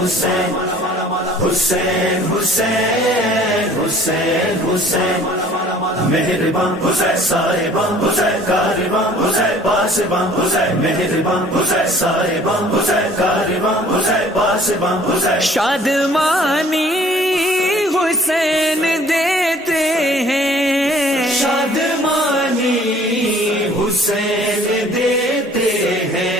حسین حسین حسین حسین حسین مہربان حسین صاحبان حسین کاروان حسین پاسبان حسین مہربان حسین صاحبان حسین کاروان حسین پاسبان حسین شادمانی حسین دیتے ہیں شادمانی حسین دیتے ہیں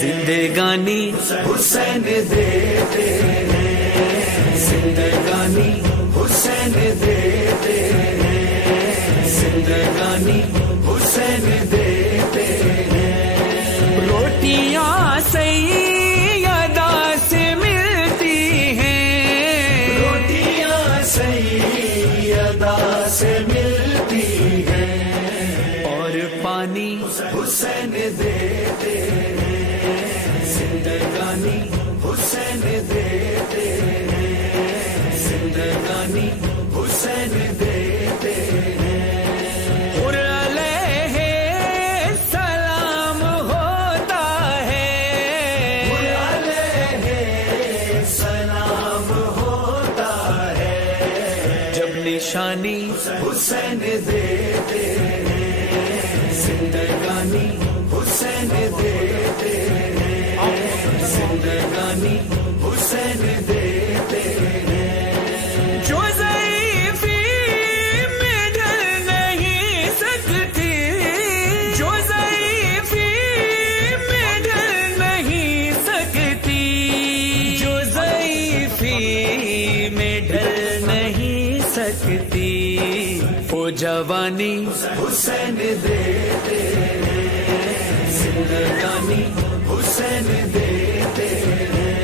زندگانی حسین دیتے ہیں زندگانی حسین دیتے ہیں زندگانی حسین دیتے ہیں روٹیاں سیدہ سے ملتی ہیں روٹیاں سیدہ سے ملتی ہیں اور پانی حسین دیتے ہیں زندگانی حسین دیتے ہیں زندگانی حسین دیتے ہیں اور علیہ سلام ہوتا ہے علیہ سلام ہوتا ہے جب نشانی حسین دیتے ہیں زندگانی حسین دیتے ہیں زندگانی حسین دیتے ہیں جو ضعیفی میں ڈر نہیں سکتی جو ضعیفی میں ڈر نہیں سکتی جو ضعیفی میں ڈر نہیں سکتی وہ جوانی حسین دیتے ہیں زندگانی حسین دیتے ہیں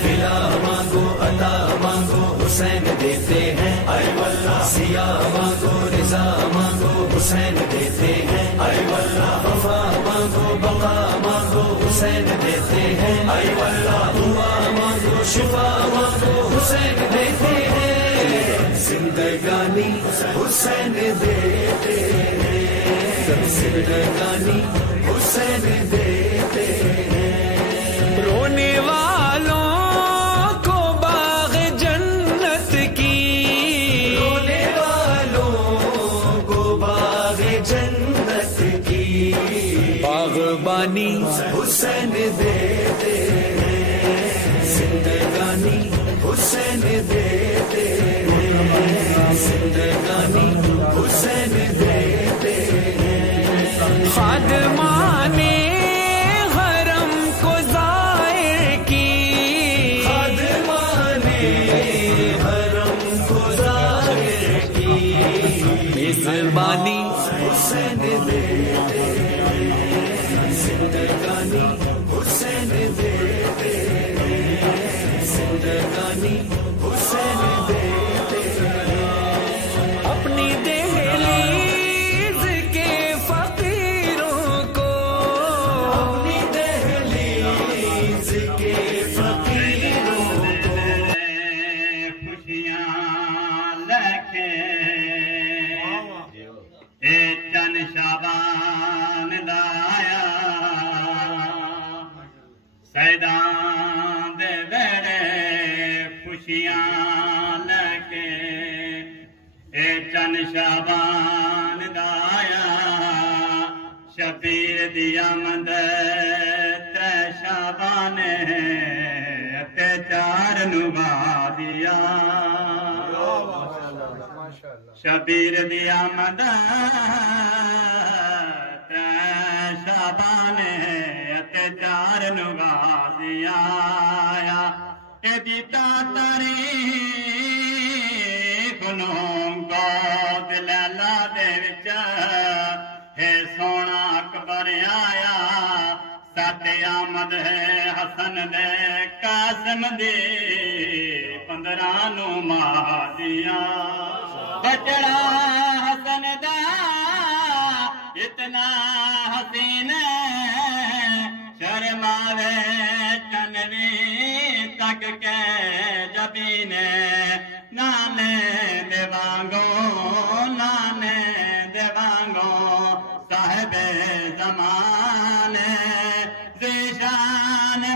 فلا مانگو عطا مانگو حسین دیتے ہیں اے واللہ سیاہ مانگو رضا مانگو حسین دیتے ہیں اے واللہ وفا مانگو بقا مانگو حسین دیتے ہیں اے واللہ دعا مانگو شفا مانگو حسین دیتے ہیں زندگانی حسین دیتے ہیں زندگانی حسین دیتے ہیں رونے والوں کو باغ جنت کی رونے والوں کو باغ جنت کی باغبانی حسین دیتے ہیں زندگانی حسین دیتے ہیں زندگانی حسین دیتے ہیں خادمان حرم کو ظاہر کی خادمان حرم کو ظاہر کی میزبانی حسین دیتے ہیں زندگانی حسین دیتے ہیں زندگانی حسین دیتے ہیں اپنی دہلیز کے فقیروں کو اپنی دہلیز کے فقیروں کو خوشیاں لے کے اے چن شابان لایا سیداں دے ویڑے خوشیاں لے کے اے چن شابان لایا شبیر دی آمد ترے شابان تے چار نوا دیا شبیر دی آمد ترے شابان تے چار نوا دیا اے دیتا تاریخ نوں گود لیلا دے وچ ہے سونا اکبر آیا سات آمد ہے حسن دے قاسم دی 15 نو مہدیاں بچڑا حسن دا اتنا حسین شرماوے چنوی تک کے جبینے نانے دیوانگو نانے دیوانگو صاحب زمانے زیشان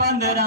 15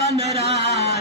15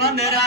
15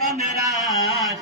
15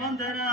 15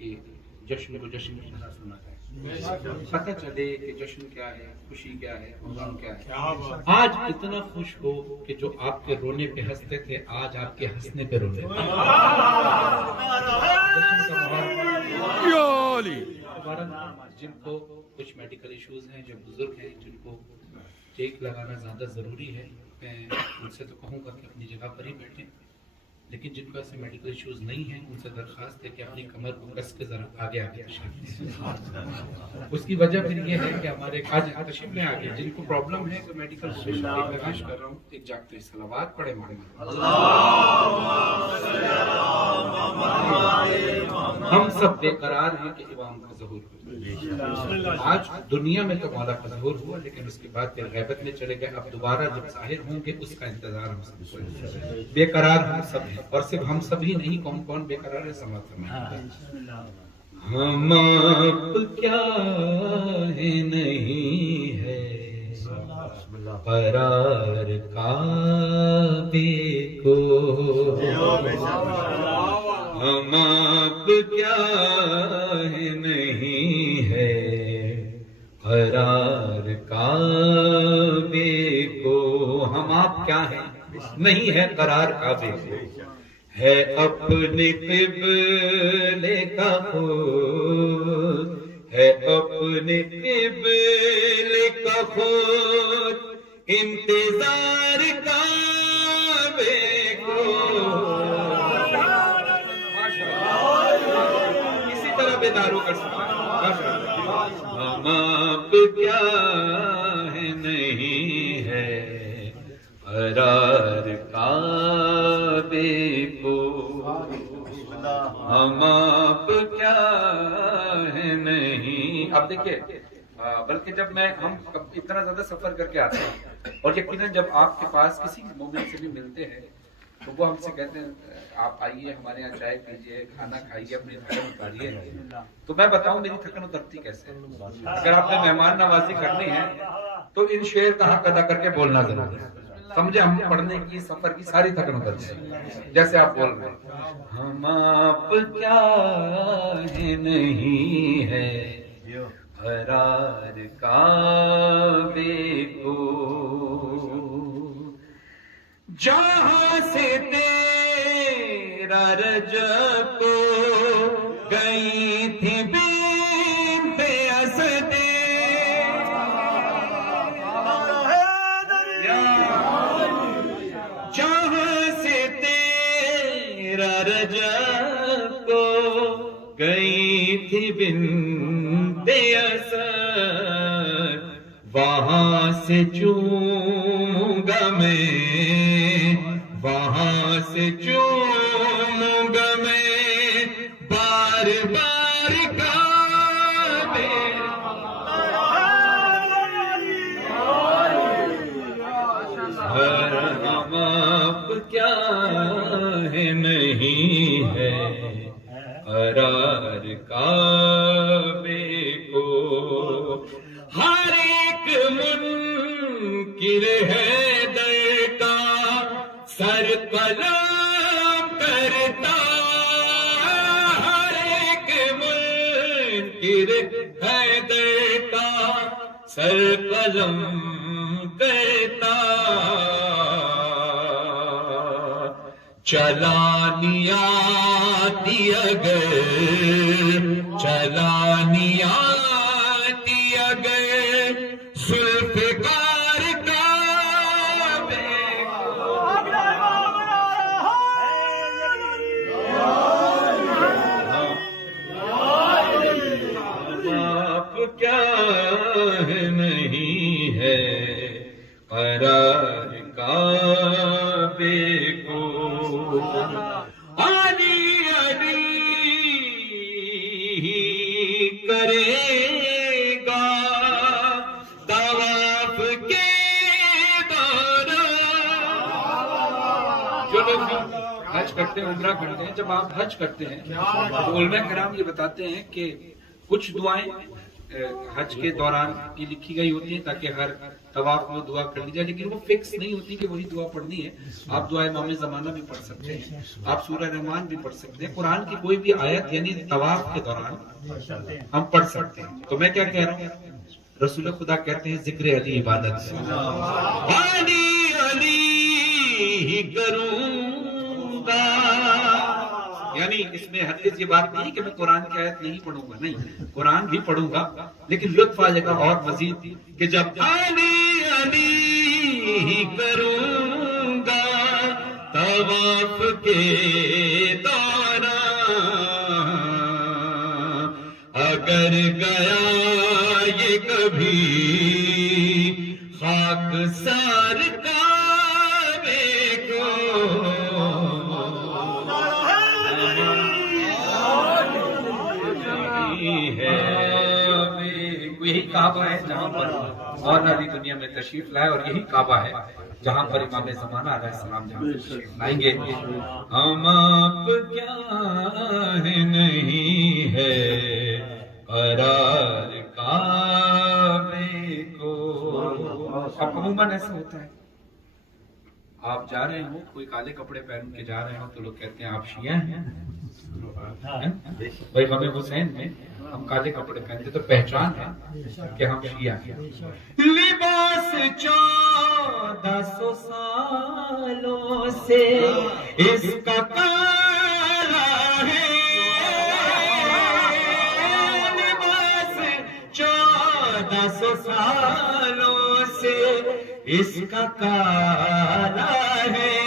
کہ جشن کو جشن کی طرح سنا جائے، پتہ چلے کہ جشن کیا ہے، خوشی کیا ہے، غم کیا ہے۔ آج اتنا خوش ہو کہ جو آپ کے رونے پہ ہنستے تھے آج آپ کے ہنسنے پہ رونے جشن کا ماحول۔ جن کو کچھ میڈیکل ایشوز ہیں، جو بزرگ ہیں، جن کو ٹیک لگانا زیادہ ضروری ہے، میں ان سے تو کہوں گا کہ اپنی جگہ پر ہی بیٹھیں، لیکن جن کو ایسے میڈیکل ایشوز نہیں ہیں ان سے درخواست ہے کہ اپنی کمر کو کس کے ذرا آگے اس کی وجہ پھر یہ ہے کہ ہمارے آج تشریف لے آگے جن کو پرابلم ہے کہ میڈیکل پیش کر رہا ہوں، ایک جاگتے صلوات پڑھے ہم سب بے قرار ہیں کہ امام کا ظہور ہو۔ آج دنیا میں تو مولا کا ظہور ہوا، لیکن اس کے بعد پھر غیبت میں چلے گئے، اب دوبارہ جب ظاہر ہوں گے اس کا انتظار ہم سب کو ہے۔ بے قرار ہم سب ہیں، اور صرف ہم سب ہی نہیں، کون کون بے قرار ہے سماعت فرمائیں۔ ہم آپ کیا ہے نہیں ہے قرار کعبے کو، ہم آپ کیا ہے نہیں ہے قرار کعبے کو، ہم آپ کیا ہیں نہیں ہے قرار کعبے کو، ہے اپنے قبلے کا خود، ہے اپنے قبلے کا خود، انتظار کعبے کو۔ اسی طرح بیداروں کر سکتے ہیں۔ ہم آپ کیا ہے نہیں ہے قرار کعبے کو، ہم آپ کیا ہے نہیں۔ اب دیکھیے، بلکہ جب ہم اتنا زیادہ سفر کر کے آتے ہیں اور یقیناً جب آپ کے پاس کسی مومن سے بھی ملتے ہیں تو وہ ہم سے کہتے ہیں آپ آئیے ہمارے یہاں چائے پیجیے، کھانا کھائیے، اپنی تھکن اتاریے، تو میں بتاؤں میری تھکن اترتی کیسے؟ اگر آپ نے مہمان نوازی کرنی ہے تو ان شعر کا حق ادا کر کے بولنا ضرور ہے، سمجھے؟ ہم پڑھنے کی سفر کی ساری تھکن اتر جائے جیسے آپ بول رہے ہیں۔ ہم آپ کیا ہے نہیں ہے قرار کعبے کو، جہاں سے تیرا رجب کو گئی تھی بنت اسد، جہاں سے تیرا رجب کو گئی تھی بنت اسد، وہاں سے چوموں گا میں، وہاں سے چوموں گا میں بار بار کعبے، ہم آپ کیا ہے نہیں ہے قرار کعبے کو، ہر ایک منکر ہے در کا سر قلم کرتا، ہر ایک منکر ہے در کا سر قلم کرتا، چلانی آتی اگر، چلانی آتی اگر ذوالفقار کعبے آپ کیا ہے نہیں ہے قرار کعبے کو، علی علی کرے گا طواف کے دوران، جو لوگ حج کرتے ہیں، عمرہ کرتے ہیں، جب آپ حج کرتے ہیں تو علماء کرام یہ بتاتے ہیں کہ کچھ دعائیں حج کے دوران کی لکھی گئی ہوتی ہیں تاکہ ہر طواف میں دعا کر لی جائے، لیکن وہ فکس نہیں ہوتی کہ وہی دعا پڑھنی ہے. آپ دعا امام زمانہ بھی پڑھ سکتے ہیں، آپ سورہ رحمان بھی پڑھ سکتے ہیں، قرآن کی کوئی بھی آیت یعنی طواف کے دوران ہم پڑھ سکتے ہیں. تو میں کیا کہہ رہا ہوں، رسول خدا کہتے ہیں ذکر علی عبادت سے، علی علی ہی کروں گا. یعنی اس میں ہرگز یہ بات نہیں کہ میں قرآن کی آیت نہیں پڑھوں گا، نہیں، قرآن بھی پڑھوں گا، لیکن لطف آ جائے گا اور مزید کہ جب علی علی ہی کروں گا طواف کے دوران، اگر گیا یہ کبھی خاک سار کعبے کو، یہی کعبہ ہے جہاں پر مولا علی دنیا میں تشریف لائے، اور یہی کعبہ ہے جہاں پر امام زمانہ علیہ السلام جہاں تشریف لائیں گے. ہم آپ کیا ہے نہیں ہے قرار کعبے کو. اب عموماً ایسا ہوتا ہے، آپ جا رہے ہو، کوئی کالے کپڑے پہن کے جا رہے ہو تو لوگ کہتے ہیں آپ شیعہ ہیں. بھائی غم حسین میں ہم کالے کپڑے پہنتے تو پہچان ہے کہ ہم شیعہ ہیں. لباس 1400 سالوں سے اس کا کالا ہے، لباس 1400 سالوں سے اس کا کالا ہے.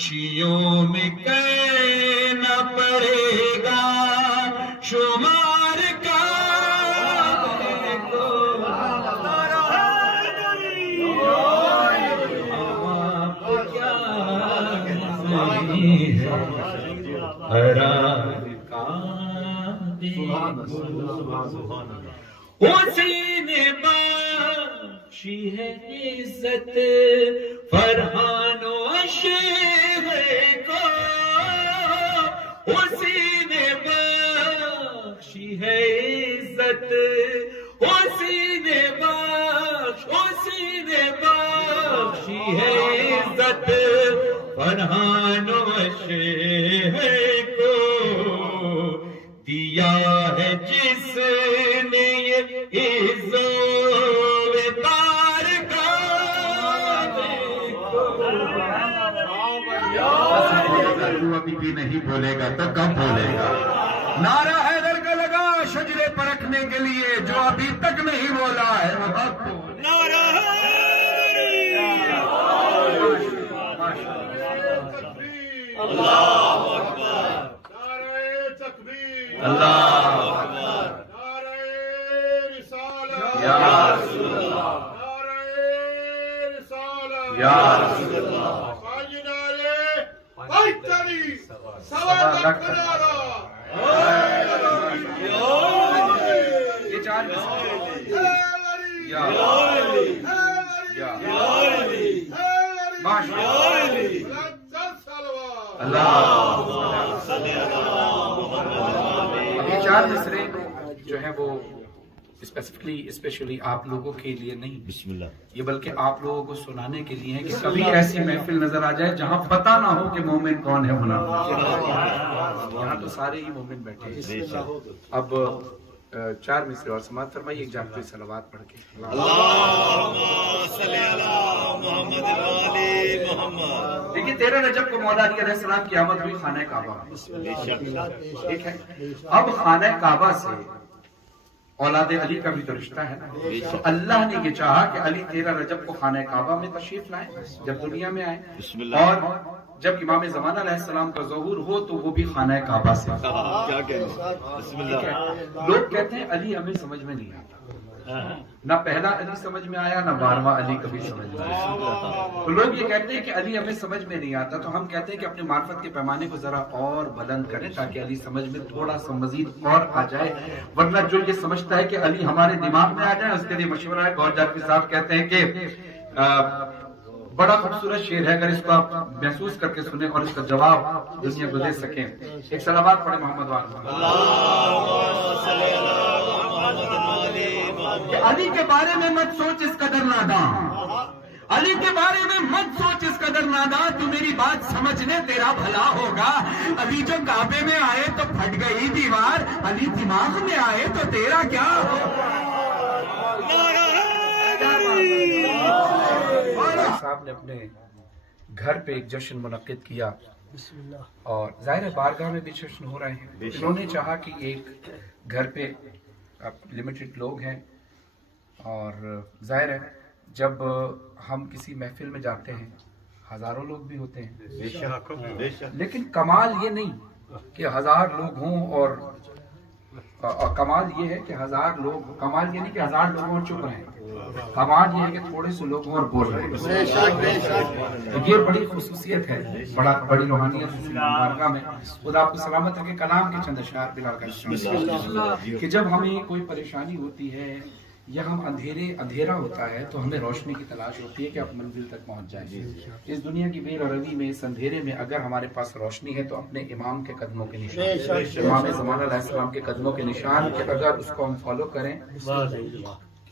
شیعوں میں کہنا پڑے گا شمار کعبے کو، آپ کیا نہیں ہے قرار کعبے کو. اسی نے بخشی ہے عزت فرحان و شہر کو، اسی نے بخشی ہے عزت، اسی نے بخشی ہے عزت فرحان و شہر کو. دیا ہے جس نے یہ عزوتار کعبے کو. تو ابھی بھی نہیں بولے گا تو کب بولے گا؟ نعرہ حیدر کا لگا شجرے پر رکھنے کے لیے، جو ابھی تک نہیں بولا ہے وہ حق بولے. نعرہ اللہ اکبر، نعرہ تکبیر، اللہ نعرہ رسالت، یا رسول اللہ، نعرہ رسالت، یا رسول اللہ. یہ چار یہ چار مصرے جو ہے وہ اسپیشلی آپ لوگوں کے لیے نہیں، یہ بلکہ آپ لوگوں کو سنانے کے لیے ہے کہ کبھی ایسی محفل نظر آ جائے جہاں پتہ نہ ہو کہ مومن کون ہے منافق. یہاں تو سارے ہی مومن بیٹھے ہیں. اب چار مصرے اور سماعت فرمائیے ایک جانتے صلوات پڑھ کے. دیکھیے 13 رجب کو مولا علی علیہ السلام کی آمد ہوئی خانہ کعبہ. ٹھیک ہے، اب خانہ کعبہ سے اولاد علی کا بھی تو رشتہ ہے نا. تو اللہ نے یہ چاہا کہ علی 13 رجب کو خانہ کعبہ میں تشریف لائیں جب دنیا میں آئے، اور جب امام زمانہ علیہ السلام کا ظہور ہو تو وہ بھی خانہ کعبہ سے. لوگ کہتے ہیں علی ہمیں سمجھ میں نہیں آتا، نہ پہلا علی سمجھ میں آیا نہ 12واں علی کبھی سمجھ میں آیا. تو لوگ یہ کہتے ہیں کہ علی ہمیں سمجھ میں نہیں آتا، تو ہم کہتے ہیں کہ اپنے معرفت کے پیمانے کو ذرا اور بلند کریں تاکہ علی سمجھ میں تھوڑا سا مزید اور آ جائے. ورنہ جو یہ سمجھتا ہے کہ علی ہمارے دماغ میں آ جائے، اس کے لیے مشورہ ہے. گور جاتی صاحب کہتے ہیں کہ بڑا خوبصورت شعر ہے، اگر اس کو آپ محسوس کر کے سنیں اور اس کا جواب دنیا کو دے سکیں. ایک صلوات پڑھیں محمد وال. کہ علی کے بارے میں مت سوچ اس قدر ناداں، علی کے بارے میں مت سوچ اس قدر ناداں، تو میری بات سمجھ لے تیرا بھلا ہوگا۔ علی جو کعبے میں آئے تو پھٹ گئی دیوار، علی دماغ میں آئے تو تیرا کیا صاحب نے اپنے گھر پہ ایک جشن منعقد کیا اور ظاہر بارگاہ میں بھی جشن ہو رہے ہیں۔ انہوں نے چاہا کہ ایک گھر پہ لمیٹڈ لوگ ہیں اور ظاہر ہے جب ہم کسی محفل میں جاتے ہیں ہزاروں لوگ بھی ہوتے ہیں، لیکن کمال یہ نہیں کہ 1000 لوگ ہوں اور کمال یہ ہے کہ 1000 لوگ، کمال یہ نہیں کہ 1000 لوگ اور چپ رہے، کمال یہ ہے کہ تھوڑے سے لوگ اور بول رہے ہیں۔ یہ بڑی خصوصیت ہے، بڑی روحانیت ہے بارگاہ میں۔ خدا آپ کو سلامت رکھے۔ کلام کے چند اشعار بلال کا کہ جب ہمیں کوئی پریشانی ہوتی ہے یا ہم اندھیرا ہوتا ہے تو ہمیں روشنی کی تلاش ہوتی ہے کہ آپ منزل تک پہنچ جائیں۔ اس دنیا کی بے روی میں، اس اندھیرے میں اگر ہمارے پاس روشنی ہے تو اپنے امام کے قدموں کے نشان، امام زمانہ علیہ السلام کے قدموں کے نشان، کہ اگر اس کو ہم فالو کریں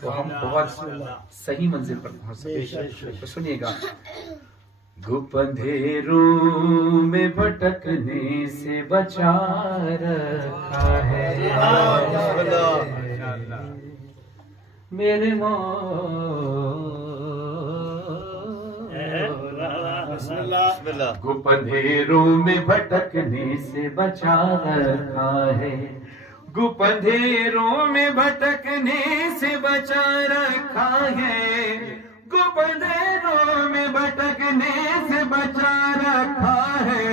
تو ہم بہت صحیح منزل پر پہنچ سکتے ہیں۔ تو سنیے گا، گھپ اندھیروں میں بھٹکنے سے بچا رکھا ہے میرے گھپ اندھیروں میں بھٹکنے سے بچا رکھا ہے، گھپ اندھیروں میں بھٹکنے سے بچا رکھا ہے، گھپ اندھیروں میں بھٹکنے سے بچا رکھا ہے،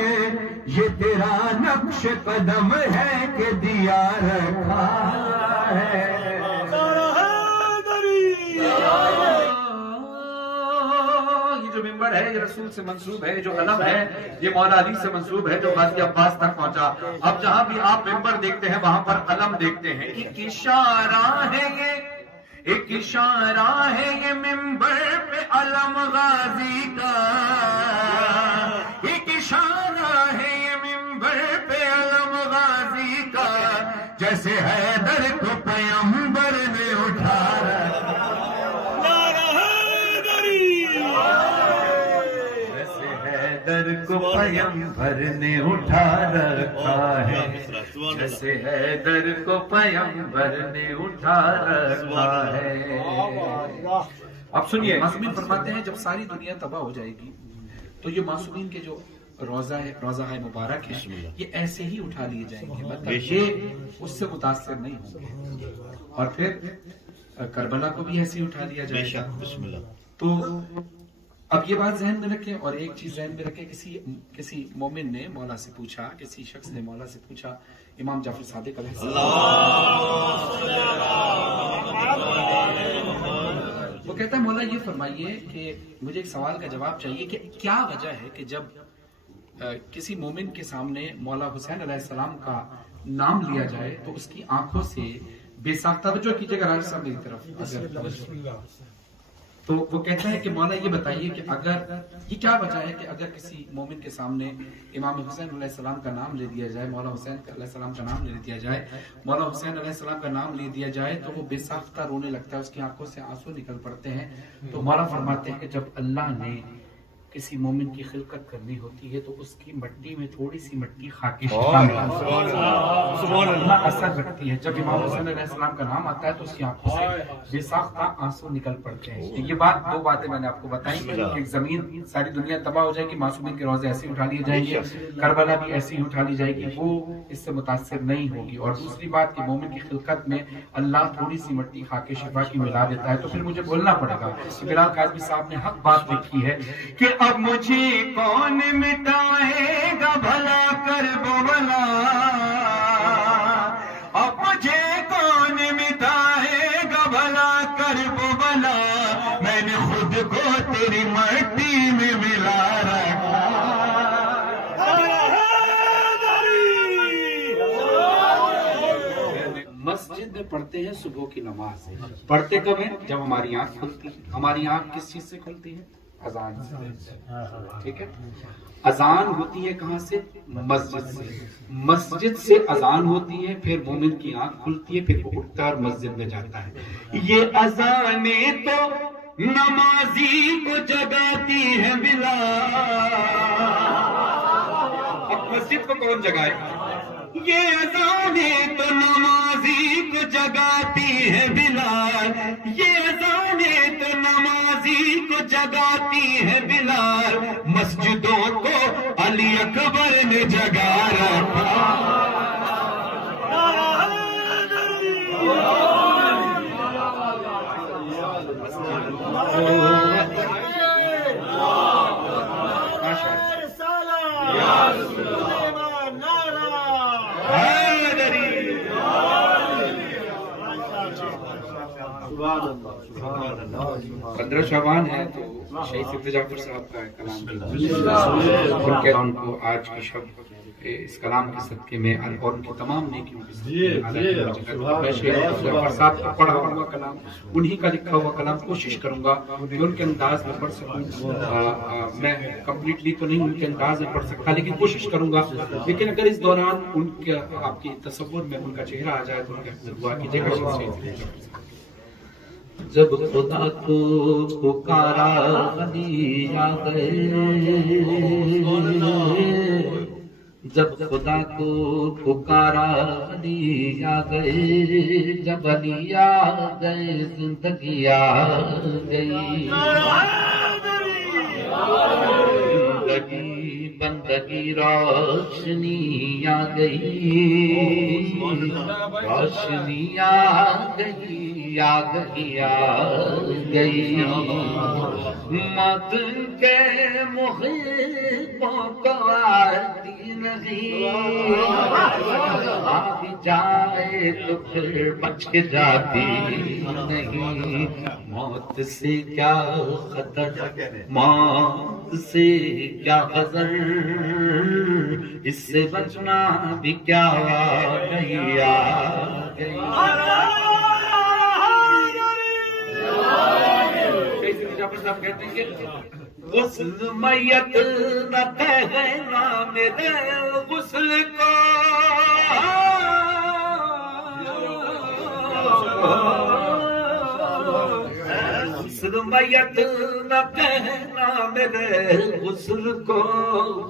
یہ تیرا نقش قدم ہے کہ دیا رکھا ہے۔ یہ جو ممبر ہے یہ رسول سے منسوب ہے، جو علم ہے یہ مولا علی سے منسوب ہے جو غازی عباس تک پہنچا۔ اب جہاں بھی آپ ممبر دیکھتے ہیں وہاں پر علم دیکھتے ہیں۔ ایک اشارہ ہے یہ، ایک اشارہ ہے یہ ممبر پہ علم غازی کا، ایک اشارہ ہے یہ ممبر پہ علم غازی کا، جیسے حیدر کو پیغمبر نے اٹھا رکھا، حیدر کو پیغمبر نے اٹھا رکھا ہے، جیسے حیدر کو پیغمبر نے اٹھا رکھا ہے۔ اب سنیے، معصومین فرماتے ہیں جب ساری دنیا تباہ ہو جائے گی تو یہ معصومین کے جو روزہ ہے مبارک ہے یہ ایسے ہی اٹھا لیے جائیں گے، مطلب یہ اس سے متاثر نہیں ہوں گے، اور پھر کربلا کو بھی ایسے ہی اٹھا لیا جائے گا۔ تو اب یہ بات ذہن میں رکھیں، اور ایک چیز ذہن میں رکھیں، کسی مومن نے مولا سے پوچھا، کسی شخص نے مولا سے پوچھا، امام جعفر صادق علیہ السلام، وہ کہتا ہے مولا یہ فرمائیے کہ مجھے ایک سوال کا جواب چاہیے کہ کیا وجہ ہے کہ جب کسی مومن کے سامنے مولا حسین علیہ السلام کا نام لیا جائے تو اس کی آنکھوں سے بے ساختہ، توجہ کیجیے گا راجہ صاحب میری طرف، تو وہ کہتا ہے کہ مولا یہ بتائیے کہ اگر یہ کیا وجہ ہے کہ اگر کسی مومن کے سامنے امام حسین علیہ السلام کا نام لے دیا جائے، مولا حسین علیہ السلام کا نام لے دیا جائے، مولا حسین علیہ السلام کا نام لے دیا جائے تو وہ بے ساختہ رونے لگتا ہے، اس کی آنکھوں سے آنسو نکل پڑتے ہیں۔ تو مولا فرماتے ہیں کہ جب اللہ نے کسی مومن کی خلقت کرنی ہوتی ہے تو اس کی مٹی میں تھوڑی سی مٹی خاکی اثر رکھتی ہے، جب امام حسین علیہ السلام کا نام آتا ہے تو اس کی آنکھوں سے بے ساختہ آنسو نکل پڑتے ہیں۔ یہ دو باتیں میں نے آپ کو بتائی، ایک زمین ساری دنیا تباہ ہو جائے گی، معصومین کے روزے ایسے اٹھا لیے جائیں گے، کربلا بھی ایسی اٹھا لی جائے گی، وہ اس سے متاثر نہیں ہوگی، اور دوسری بات کہ مومن کی خلقت میں اللہ تھوڑی سی مٹی خاک شفا کی ملا دیتا ہے۔ تو پھر مجھے بولنا پڑے گا کہ بلال قاسمی صاحب نے حق بات لکھی ہے کہ اب مجھے کون مٹائے گا بھلا کرب بلا، اب مجھے کون مٹائے گا بھلا کرب بلا، میں نے خود کو تیری مٹی میں ملا رکھا۔ مسجد میں پڑھتے ہیں صبح کی نماز، پڑھتے کب ہیں؟ جب ہماری آنکھ کھلتی ہے۔ ہماری آنکھ کس چیز سے کھلتی ہے؟ اذان سے، ٹھیک ہے؟ اذان ہوتی ہے کہاں سے؟ مسجد سے، مسجد سے اذان ہوتی ہے، پھر مومن کی آنکھ کھلتی ہے، پھر وہ اٹھتا ہے اور مسجد میں جاتا ہے۔ یہ اذانیں تو نمازی کو جگاتی ہے بلال، اب مسجد کو کون جگائے؟ یہ اذانیں تو نمازی کو جگاتی ہے بلال، یہ اذانیں تو نمازی کو جگاتی ہے بلال، مسجدوں کو علی اکبر نے جگا رکھا۔ پندرہ شعبان ہے تو شہید صفدر جعفر صاحب کا کلام ان کو آج کی شب اس کلام کے صدقے میں اور ان کی تمام نیکیوں کے صدقے میں شہید جعفر صاحب کا پڑھا ہوا کلام، انہی کا لکھا ہوا کلام کوشش کروں گا کہ ان کے انداز میں پڑھ سکوں۔ میں کمپلیٹلی تو نہیں ان کے انداز میں پڑھ سکتا، لیکن کوشش کروں گا۔ لیکن اگر اس دوران ان کے آپ کی تصور میں ان کا چہرہ آ جائے تو ان کا دعا کیجیے گا۔ جب خدا کو پکارا علی آ گئے، جب خدا کو پکارا علی آ گئے، جب علی آ گئے زندگی آ گئی، زندگی بندگی روشنی آ گئی، روشنی آ گئی، آ گئی، آ گئی، مت کے محبوں کو آتی نہیں، آ بھی جائے تو پھر بچ کے جاتی نہیں، موت سے کیا خطر، موت سے کیا خطر، اس سے بچنا بھی کیا گئی، آ گئی۔ جعفر صاحب کہتے ہیں کہ غسل میت نہ کہنا میرے غسل کو، غسل میت نہ کہنا میرے غسل کو،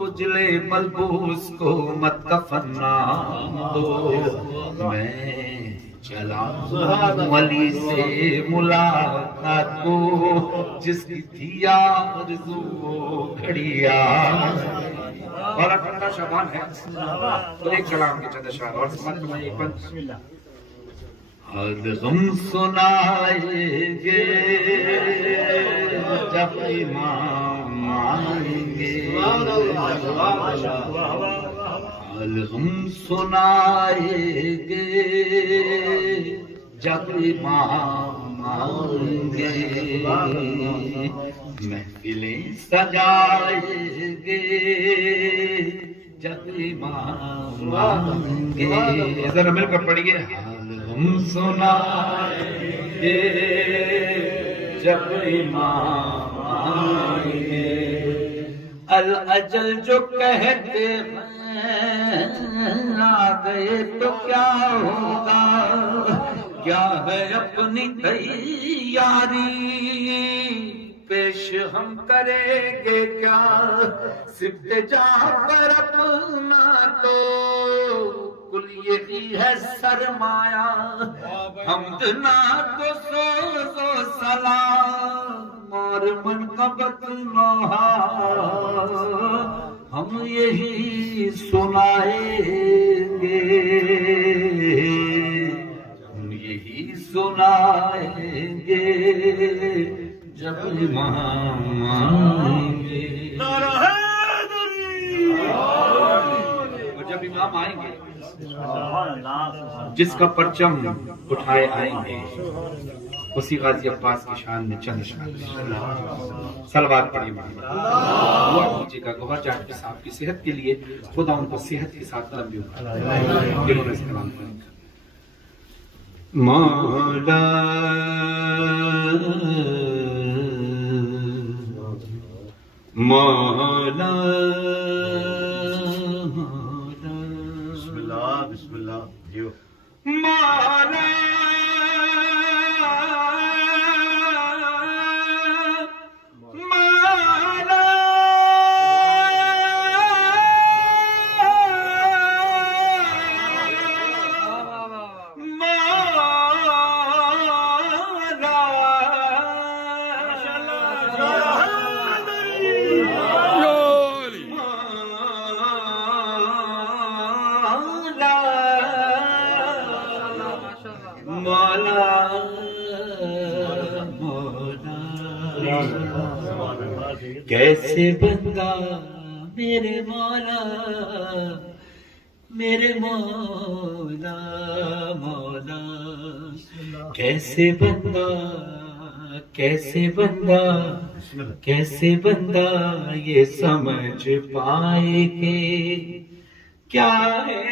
اجلے ملبوس کو مت کفن نام دو، میں چلا ولی سے ملاقات کو، جس کی تھی آرزو کھڑی آ۔ اور اب 15 شعبان ہے تو ایک کلام کے چند اشعار اور سمجھ میں ایک بند حال غم سنائیں گے جب امام آئیں گے، حال غم سنائیں گے جب امام آئیں گے، محفلیں سجائیں گے جب امام آئیں گے، ذرا مل کر پڑھیے۔ حال غم سنائیں گے جب امام آئیں گے، الاجل جو کہتے ہیں آ گئے تو کیا ہوگا، کیا ہے اپنی تیاری، پیش ہم کریں گے کیا، صرف جعفر اپنا تو کل یہی ہے سرمایہ، حمد نہ تو سوز و سلام اور منقبت نوحہ، ہم یہی سنائیں گے، ہم یہی سنائیں گے جب امام آئیں گے، اور جب امام آئیں گے جس کا پرچم اٹھائے آئیں گے، اسی غازی عباس کی شان میں چند اشعار صلوات پڑھی دعا کیجیے گا گوہر جعفر صاحب کی صحت کے لیے، خدا ان کو صحت کے ساتھ لمبی عمر جنہوں نے اس کلام کو لکھا۔ مولا مولا بسم اللہ بسم اللہ جیو مولا کیسے بندہ میرے مولا میرے مولا مولا کیسے بندہ کیسے بندہ یہ سمجھ پائے کہ کیا ہے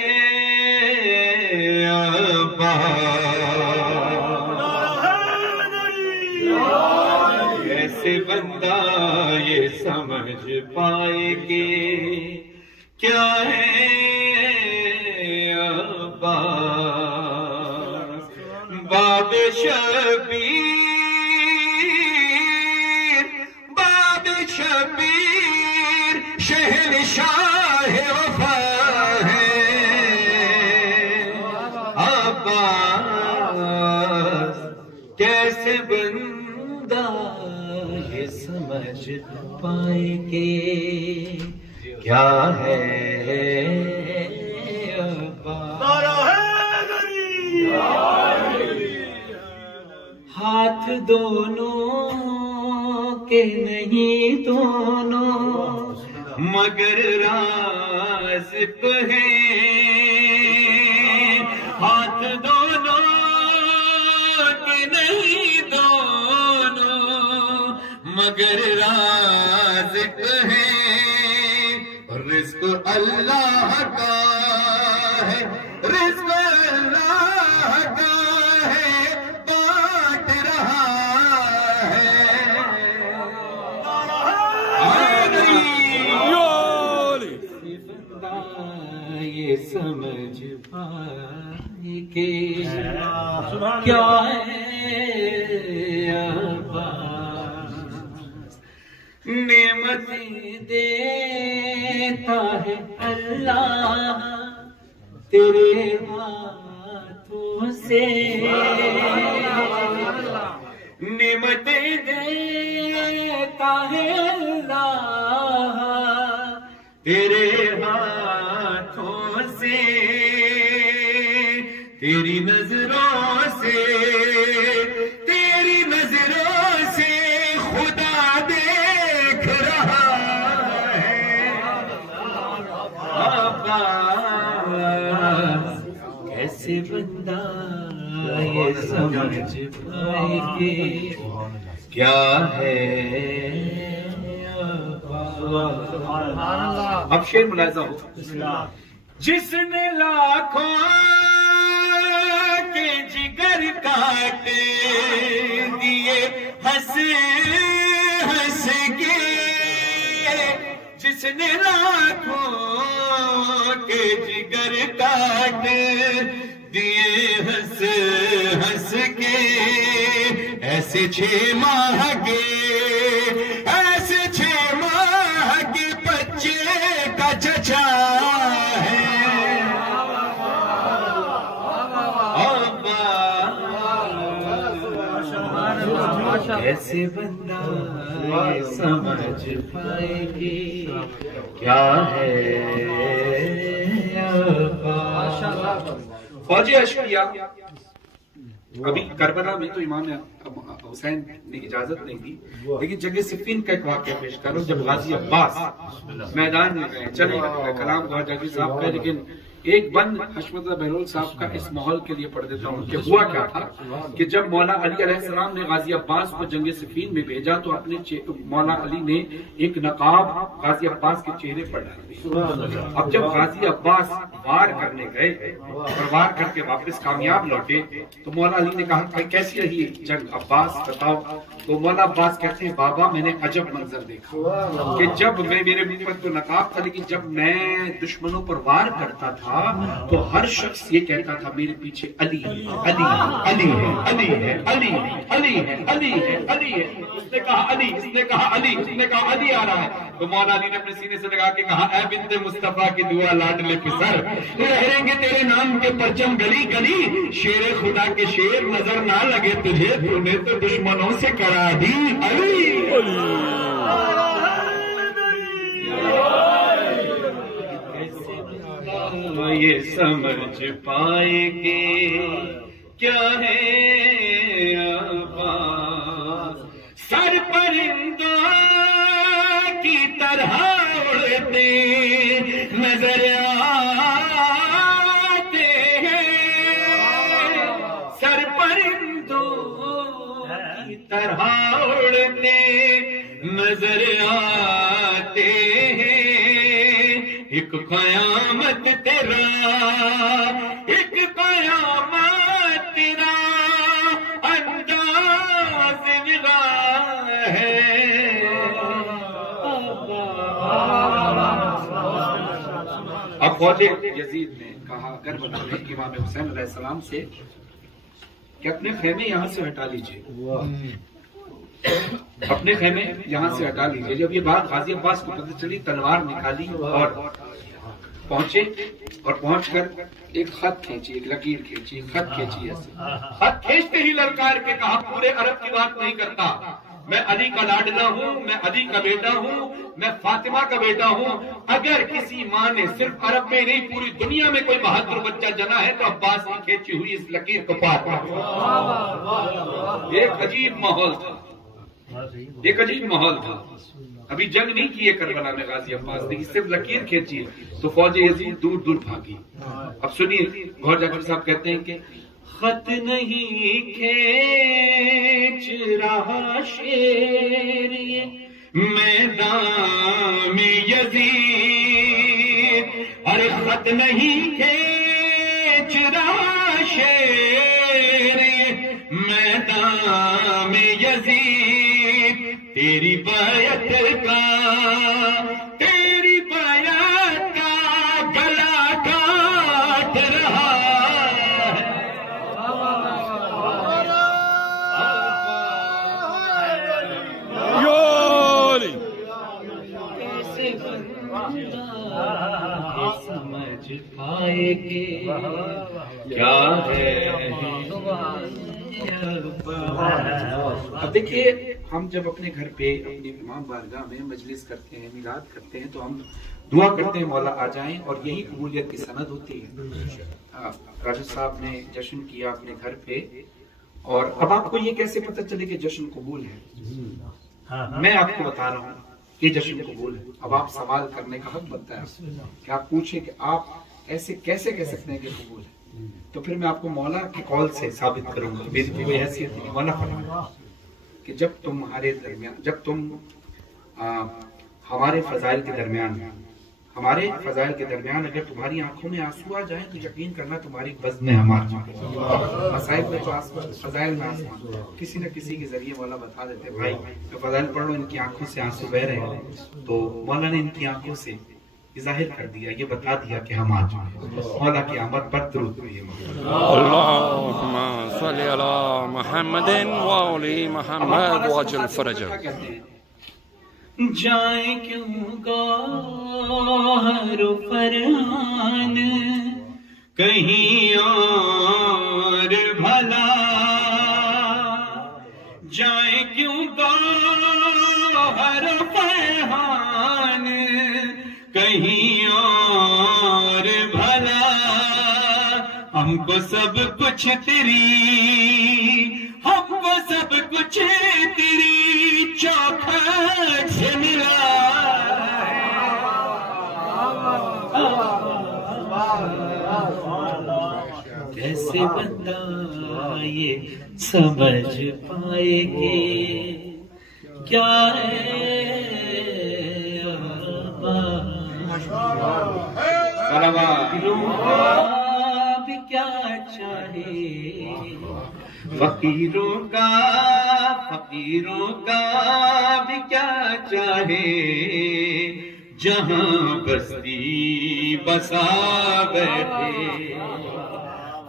کیسے بندہ یہ سمجھ پائے کہ کیا ہے عباس باب شبیر شہنشاہ وفا ہے عباس کیسے بندہ یہ سمجھ پائے کہ کیا ہے ہاتھ دونوں کے نہیں دونوں مگر رازق ہیں ہاتھ دونوں کے نہیں دونوں مگر رازق ہیں رزق اللہ کا ہے رزق اللہ کا ہے بانٹ رہا ہے بندہ یہ سمجھ پائے کہ کیا ہے نعمتیں دیتا ہے اللہ تیرے ہاتھوں سے نعمتیں دیتا ہے اللہ تیرے ہاتھوں سے تیری نظروں سے خدا دیکھ رہا ہے عباس کیسے بندہ یہ سمجھ پائے کہ کیا ہے عباس اب شعر ملاحظہ ہو جس نے لاکھوں کے جگر کاٹ دیے ہنس ہنس کے جس نے لاکھوں کے جگر کاٹ دیے ہنس ہنس کے ایسے 6 ماہ کے بچے کا چچا ہے کیسے بندہ یہ سمجھ پائے گی کیا ہے فوجی اشقیاء ابھی کربلا میں تو امام حسین نے اجازت نہیں دی لیکن جنگ صفین کا ایک واقعہ پیش کرو جب غازی عباس میدان میں گئے چلے کلام گوھر جاگیر صاحب کا لیکن ایک بند حشمت بہلول صاحب کا اس ماحول کے لیے پڑھ دیتا ہوں کہ ہوا کیا تھا کہ جب مولا علی علیہ السلام نے غازی عباس کو جنگ صفین میں بھیجا تو اپنے مولا علی نے ایک نقاب غازی عباس کے چہرے پر ڈال دیا. اب جب غازی عباس وار کرنے گئے اور وار کر کے واپس کامیاب لوٹے تو مولا علی نے کہا کہ کیسی رہی جنگ عباس بتاؤ. تو مولا عباس کہتے ہیں بابا میں نے عجب منظر دیکھا کہ جب میں میرے منہ پر تو نقاب تھا لیکن جب میں دشمنوں پر وار کرتا تھا تو ہر شخص یہ کہتا تھا میرے پیچھے علی ہے علی علی علی ہے علی علی ہے علی ہے علی ہے. اس نے کہا علی, اس نے کہا علی, اس نے کہا علی آ رہا ہے. تو مولا علی نے اپنے سینے سے لگا کے کہا اے بنت مصطفیٰ کی دعا لاڈلے پسر لہریں گے تیرے نام کے پرچم گلی گلی. شیر خدا کے شیر نظر نہ لگے تجھے تو نے تو دشمنوں سے کرا دی علی. یہ سمجھ پائے گے کیا ہے عباس سر پرندوں کی طرح اڑتے نظر آتے ہیں. سر پرندوں کی طرح اڑتے نظر آتے ہیں. ایک قیامت تیرا ایک قیامت تیرا انداز نگاہ ہے. اب فوج یزید نے کہا کربلا میں امام حسین علیہ السلام سے کہ اپنے خیمے یہاں سے ہٹا لیجئے, اپنے خیمے یہاں سے ہٹا لیجئے. جب یہ بات غازی عباس کو پتہ چلی تلوار نکالی اور پہنچے اور پہنچ کر ایک خط کھینچی, ایک لکیر کھینچی, خط کھینچی. ایسے خط کھینچتے ہی للکار کے کہا پورے عرب کی بات نہیں کرتا, میں علی کا لاڈلا ہوں, میں علی کا بیٹا ہوں, میں فاطمہ کا بیٹا ہوں. اگر کسی ماں نے صرف عرب میں نہیں پوری دنیا میں کوئی بہادر بچہ جنا ہے تو عباس کی کھینچی ہوئی اس لکیر کو پار کر. ایک عجیب ماحول تھا, ایک عجیب ماحول تھا. ابھی جنگ نہیں کی ہے کربلا میں غازی عباس نے, صرف لکیر کھینچی ہے تو فوج یزید دور دور بھاگی. اب سنیے گوھر جاکر صاحب کہتے ہیں کہ خط نہیں کھینچ رہا شیر میدان میں یزید, ارے خط نہیں کھینچ رہا شیر میدان میں یزید. تیری بیعت کا تیری بیعت کا گلا کاٹ رہا ہے. سمجھ پائے گے کیا ہے. اب دیکھیے ہم جب اپنے گھر پہ اپنے امام بارگاہ میں مجلس کرتے ہیں, میلاد کرتے ہیں تو ہم دعا کرتے ہیں مولا آ جائیں, اور یہی قبولیت کی سند ہوتی ہے. راجد صاحب نے جشن کیا اپنے گھر پہ, اور اب آپ کو یہ کیسے پتہ چلے کہ جشن قبول ہے؟ میں آپ کو بتا رہا ہوں کہ جشن قبول ہے. اب آپ سوال کرنے کا حق بنتا ہے کہ آپ پوچھیں کہ آپ ایسے کیسے کہہ سکتے ہیں کہ قبول ہے. تو پھر میں آپ کو مولا کے قول سے ثابت کروں گا. میری کوئی حیثیت نہیں. مولا فرمایا کہ جب تمہارے درمیان, جب تم ہمارے فضائل کے درمیان, ہمارے فضائل کے درمیان اگر تمہاری آنکھوں میں آنسو آ جائیں تو یقین کرنا تمہاری بزم میں ہمارا مسائل میں تو فضائل میں آسمان کسی نہ کسی کے ذریعے مولا بتا دیتے بھائی میں فضائل پڑھ لو, ان کی آنکھوں سے آنسو بہ رہے ہیں. تو مولا نے ان کی آنکھوں سے ظاہر کر دیا, یہ بتا دیا کہ ہم آ چکے. مولا کی آمد پر درود ہوئی. اللہم صلی علی محمد وعلی محمد وعجل فرجہ. جائیں کیوں گوہر و فرحان کہیں اور بھلا, جائیں کیوں گوہر و فرحان کہیں اور بھلا. ہم کو سب کچھ تیری, ہم کو سب کچھ تیری چوکھٹ سے ملا. بندہ یہ سمجھ پائے گے کیا ہے بھی کیا چاہے فقیروں کا بھی کیا چاہے جہاں بستی بسا بیٹھے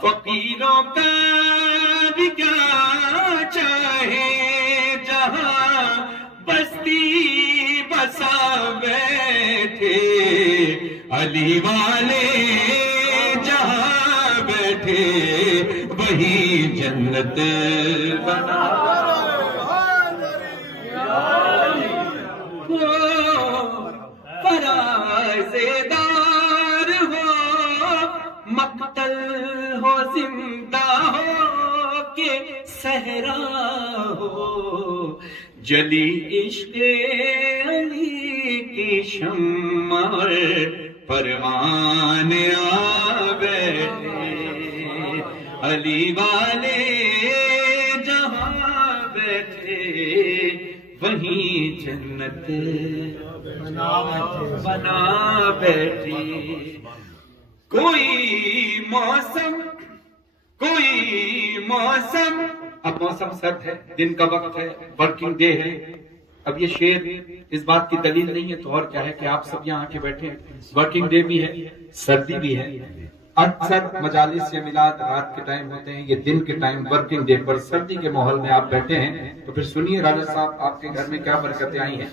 فقیروں کا بھی کیا چاہے جہاں بستی بسا بیٹھے علی والے جہاں بیٹھے وہی جنت بنا فرازیدار ہو مقتل ہو زندہ ہو کہ صحرا ہو جلی عشق علی کی شمع پروان آ بیٹھے علی والے جہاں بیٹھے وہیں جنت بنا بیٹھے کوئی موسم اب موسم سرد ہے دن کا وقت ہے ورکنگ ڈے ہے اب یہ شعر اس بات کی دلیل نہیں ہے تو اور کیا ہے کہ آپ سب یہاں کے بیٹھے ہیں ورکنگ ڈے بھی ہے سردی بھی ہے اکثر مجالس یا میلاد رات کے ٹائم ہوتے ہیں یہ دن کے ٹائم ورکنگ ڈے پر سردی کے ماحول میں آپ بیٹھے ہیں تو پھر سنیے راجہ صاحب آپ کے گھر میں کیا برکتیں آئی ہیں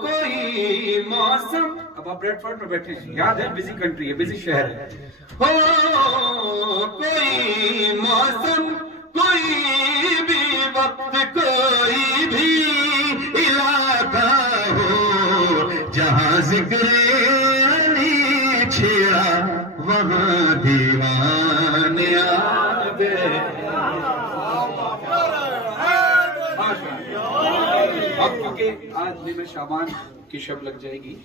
کوئی موسم اب آپ ریڈ فورٹ میں بیٹھے ہیں یاد ہے بزی کنٹری ہے بزی شہر ہے کوئی موسم کوئی بھی وقت کوئی بھی علاقہ ہو جہاں ذکر علی چھڑا وہاں دیوان آ گئے اب کیونکہ آج میں شعبان کی شب لگ جائے گی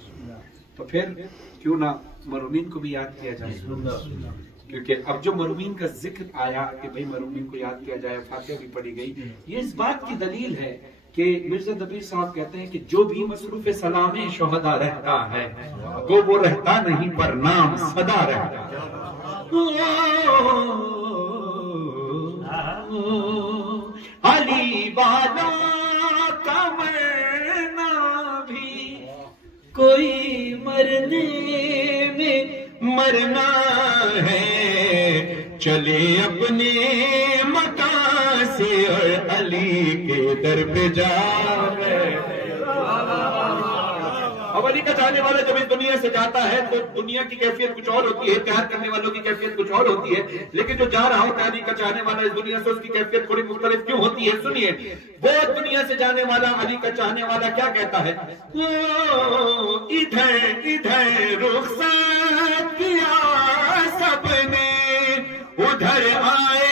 تو پھر کیوں نہ مرحومین کو بھی یاد کیا جائے کیونکہ اب جو مرحومین کا ذکر آیا کہ بھئی مرحومین کو یاد کیا جائے فاتحہ بھی پڑھی گئی یہ اس بات کی دلیل ہے کہ مرزا دبیر صاحب کہتے ہیں کہ جو بھی مصروف سلام شہداء رہتا ہے وہ رہتا نہیں پر نام صدا رہتا علی والا کا مرنا بھی کوئی مرنے میں مرنا ہے چلے اپنے مکان سے اور علی کے در پہ جا اب علی کا چاہنے والا جب اس دنیا سے جاتا ہے تو دنیا کی کیفیت کچھ اور ہوتی ہے پیار کرنے والوں کی کیفیت کچھ اور ہوتی ہے لیکن جو جا رہا ہوتا ہے علی کا چاہنے والا اس دنیا سے اس کی کیفیت تھوڑی مختلف کیوں ہوتی ہے سنیے وہ دنیا سے جانے والا علی کا چاہنے والا کیا کہتا ہے ادھر ادھر رخصت کیا سب نے ادھر آئے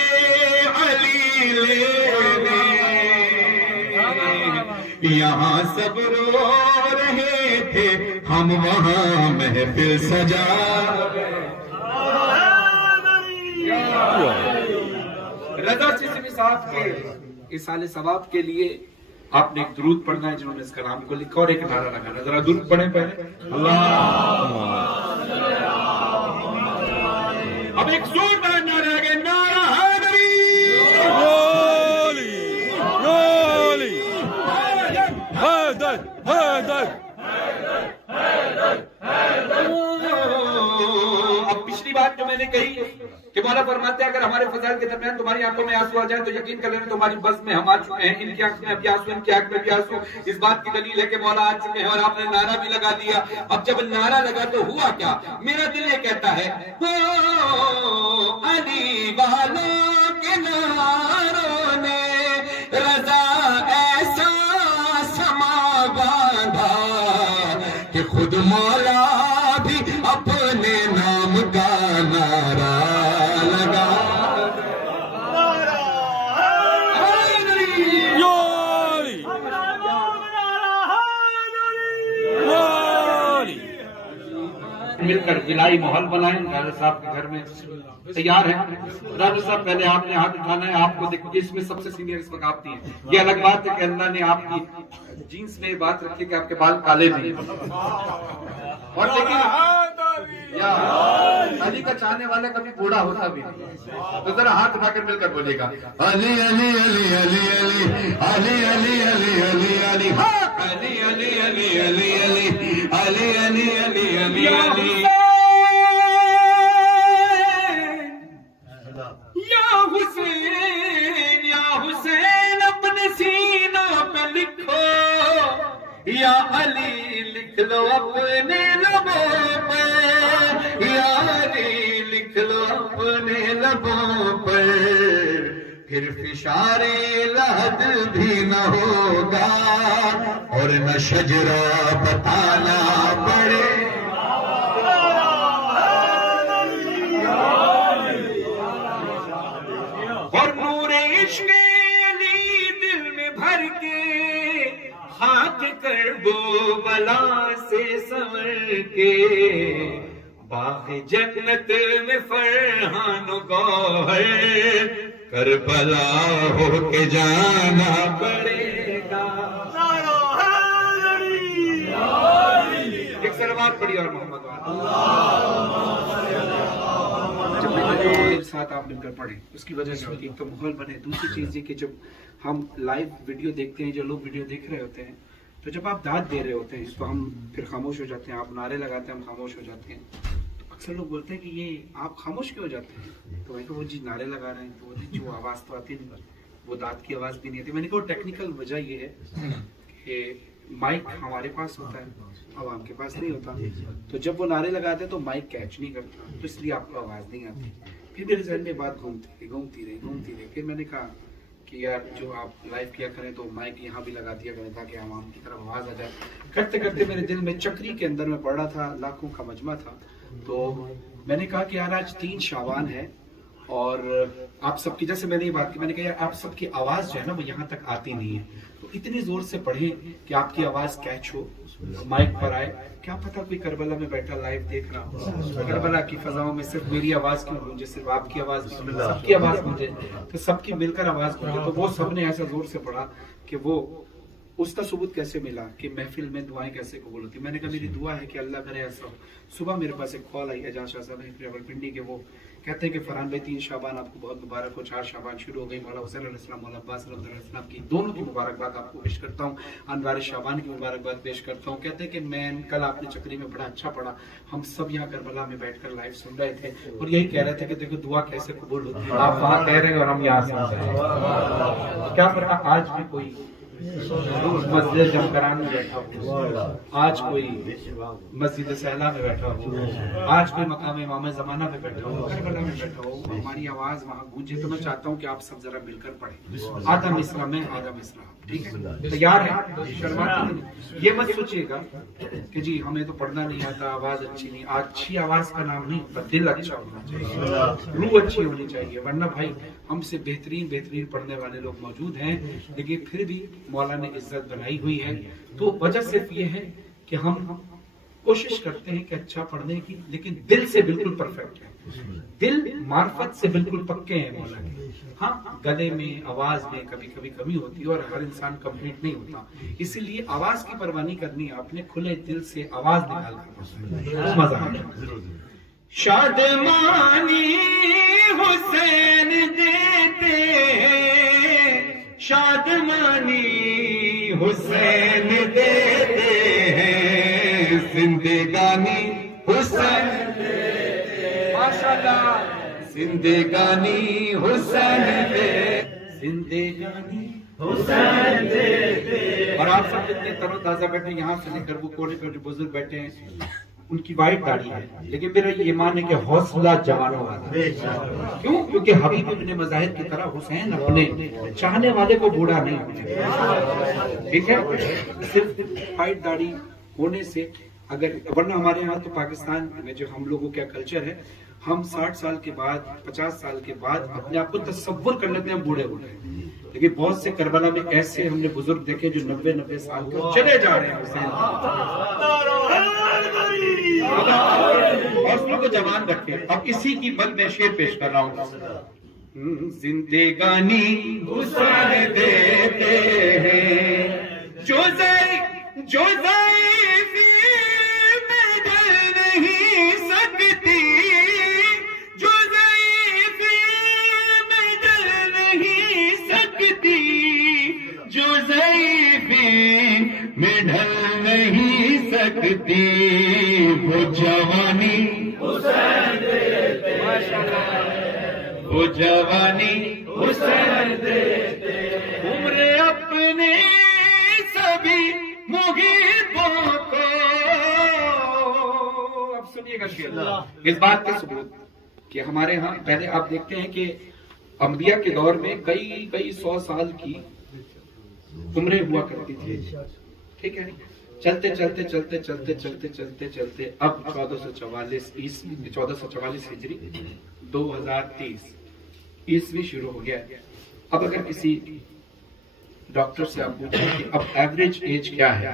علی لینے یہاں سب رو رہے تھے ہم وہاں محفل سجا رضا چشتی صاحب کے اصال ثواب کے لیے آپ نے ایک درود پڑھنا ہے جنہوں نے اس کلام کو لکھا اور ایک نعرہ لگانا ذرا درود پڑھیں پہلے اللہ اب ایک زوردار نعرہ ہے نعرہ حیدری حیدر حیدر اب پچھلی بات جو میں نے کہی کہ مولا فرماتے ہیں اگر ہمارے فضائل کے درمیان تمہاری آنکھوں میں آنسو آ جائیں تو یقین کر لینا تمہاری بس میں ہم آ چکے ہیں ان کی آنکھ میں ابھی آنسو ان کی آنکھ میں بھی آنسو اس بات کی دلیل ہے کہ مولا آ چکے ہیں اور آپ نے نعرہ بھی لگا دیا اب جب نعرہ لگا تو ہوا کیا میرا دل یہ کہتا ہے علی والوں کے نعروں نے رضا ایسا سما باندھا کہ خود مولا بھی اپنے نام کا نعرہ لگا مل کر ولائی ماحول بنائیں. راجہ صاحب کے گھر میں تیار ہے. راجہ صاحب پہلے آپ نے ہاتھ اٹھانا ہے. آپ کو دیکھو اس میں سب سے سینئر اس وقت آپ تھی ہیں. یہ الگ بات ہے کہ اللہ نے آپ کی جینس میں بات رکھی کہ آپ کے بال کالے بھی ہیں. اور لیکن یا علی کا چاہنے والا کبھی بوڑھا ہوتا بھی نہیں. تو ذرا ہاتھ اٹھا کر مل کر بولے گا علی علی علی علی علی علی علی علی علی علی علی علی علی علی علی علی علی علی علی یا حسین یا حسین اپنے سینہ پہ لکھو یا علی لکھ لو اپنے لبوں پہ یا علی لکھ لو اپنے لبوں پہ پھر فشار لحد بھی نہ ہوگا اور نہ شجرہ بتانا پڑے. اور نور عشق علی دل میں بھر کے ہاتھ کر بو بلا سے سنور کے باغ جنت میں فرحان و گوہر کربلا ہو کے جانا پڑے گا. ایک سلوات پڑھی اور محمد ساتھ آپ مل کر پڑھیں. اس کی وجہ سے ایک تو ماحول بنے. دوسری چیز یہ کہ جب ہم لائیو ویڈیو دیکھتے ہیں, جو لوگ ویڈیو دیکھ رہے ہوتے ہیں, تو جب آپ داد دے رہے ہوتے ہیں تو ہم پھر خاموش ہو جاتے ہیں. آپ نعرے لگاتے ہیں, ہم خاموش ہو جاتے ہیں. تو اکثر لوگ بولتے ہیں کہ یہ آپ خاموش کیوں ہو جاتے ہیں؟ تو میں کہ وہ جی نعرے لگا رہے ہیں, تو وہ جو آواز تو آتی نہیں, وہ داد کی آواز بھی نہیں آتی. میں نے کہا ٹیکنیکل وجہ یہ ہے کہ مائک ہمارے پاس ہوتا ہے, عوام کے پاس نہیں ہوتا. تو جب وہ نعرے لگاتے ہیں تو مائک کیچ نہیں کرتا, تو اس لیے آپ کو آواز نہیں آتی. پھر میرے ذہن میں بات گھومتی رہی. پھر میں نے کہا کہ یار جو آپ لائیو کیا کریں تو مائک یہاں بھی لگا دیا کریں تاکہ عوام کی طرف آواز آ جائے. کرتے کرتے میرے دل میں چکری کے اندر میں پڑ رہا تھا, لاکھوں کا مجمع تھا. تو میں نے کہا کہ یار آج 3 شعبان ہے اور آپ سب کی, جیسے میں نے یہ بات کی, میں نے کہا یار آپ سب کی آواز جو ہے نا وہ یہاں تک آتی نہیں ہے, تو اتنی زور سے پڑھیں کہ آپ کی آواز کیچ ہو, مائک پر آئے. کیا پتا کوئی کربلا میں بیٹھا لائیو دیکھ رہا ہوں, کربلا کی فضاؤں میں صرف میری آواز کیوں گونجے, صرف آپ کی آواز نہیں, سب کی آواز گونجے, تو سب کی مل کر آواز گونجے. تو وہ سب نے ایسا زور سے پڑھا کہ وہ اس کا ثبوت کیسے ملا کہ محفل میں دعائیں کیسے قبول ہوتی. میں نے کہا میری دعا ہے کہ اللہ کرے ایسا ہو. صبح میرے پاس ایک کال آئی اعجاز شاہ صاحب راولپنڈی کے, وہ کہتے ہیں کہ فرحان بھائی 3 شعبان آپ کو بہت مبارک ہو, 4 شعبان شروع ہو گئی. مولا حسین علیہ السلام, مولا عباس علیہ السلام کی دونوں کی مبارکباد آپ کو پیش کرتا ہوں. انوار شعبان کی مبارکباد پیش کرتا ہوں. کہتے ہیں کہ میں کل آپ نے چکری میں بڑا اچھا پڑھا, ہم سب یہاں کربلا میں بیٹھ کر لائیو سن رہے تھے اور یہی کہہ رہے تھے کہ دیکھو دعا کیسے قبول ہوتی ہے. آپ وہاں کہہ رہے ہیں اور ہم یہاں سن رہے ہیں. کیا پتا آج بھی کوئی مسجد جمکران میں بیٹھا ہو, آج کوئی مسجد سہلا میں بیٹھا ہو, آج کوئی مقام امام زمانہ میں بیٹھا ہو, کربلا میں بیٹھا ہو, ہماری آواز وہاں گونجے. تو میں چاہتا ہوں کہ آپ سب ذرا مل کر پڑھیں. آدم اسلام ہے, آدم اسلام, ٹھیک ہے, تیار ہے؟ شرماتے نہیں. یہ مت سوچیے گا کہ جی ہمیں تو پڑھنا نہیں آتا, آواز اچھی نہیں. اچھی آواز کا نام نہیں, پر دل اچھا ہونا چاہیے, روح اچھی ہونی چاہیے. ورنہ بھائی ہم سے بہترین پڑھنے والے لوگ موجود ہیں, لیکن پھر بھی مولا نے عزت بنائی ہوئی ہے. تو وجہ صرف یہ ہے کہ ہم کوشش کرتے ہیں کہ اچھا پڑھنے کی, لیکن دل سے بالکل پرفیکٹ ہے, دل معرفت سے بالکل پکے ہیں مولا کے. ہاں گلے میں, آواز میں کبھی کبھی کمی ہوتی ہے اور ہر انسان کمپلیٹ نہیں ہوتا. اسی لیے آواز کی پرواہ نہیں کرنی ہے, اپنے کھلے دل سے آواز نکال کر مزہ آئے. شادمانی حسین دیتے ہیں, شادمانی حسین دیتے ہیں, زندگانی حسین ماشاءاللہ, زندگانی حسین دے, زندگانی حسین دے. اور آپ سب جتنے تر و تازہ بیٹھے یہاں سے لے کر وہ کونے پر جو بزرگ بیٹھے ہیں, ان کی وائٹ داڑھی ہے, لیکن میرا یہ ایمان ہے کہ حوصلہ جوانوں والا. کیوں؟ کیونکہ حبیب ابن مظاہر کی طرح حسین اپنے چاہنے والے کو بوڑھا نہیں ہونے. ٹھیک ہے, صرف وائٹ داڑھی ہونے سے اگر, ورنہ ہمارے یہاں تو پاکستان میں جو ہم لوگوں کا کلچر ہے, ہم 60 سال کے بعد 50 سال کے بعد اپنے آپ کو تصور کر لیتے ہیں ہم بوڑھے ہو رہے ہیں. لیکن بہت سے کربلا میں ایسے ہم نے بزرگ دیکھے جو 90 سال کے چلے جا رہے ہیں. حوصلوں کو جوان رکھے. اب اسی کی بل میں شعر پیش کر رہا ہوں. زندگانی حسین دیتے ہیں جو ضعیف میں ڈر نہیں سکتی, جو ضعیف میں ڈر نہیں سکتی, جو ضعیف میں ڈھل نہیں سکتی, وہ جوانی حسین دیتے, وہ جوانی حسین دیتے, عمر اپنے سبھی محبوں کو. اب سنیے گا شعر, اس بات کا ثبوت کہ ہمارے ہاں پہلے آپ دیکھتے ہیں کہ انبیاء کے دور میں کئی 100 سال کی عمریں ہوا کرتی تھی, ٹھیک ہے. چلتے اب 1444 ہجری 2023 عیسوی شروع ہو گیا. اب اگر کسی ڈاکٹر سے آپ پوچھیں کہ اب ایوریج ایج کیا ہے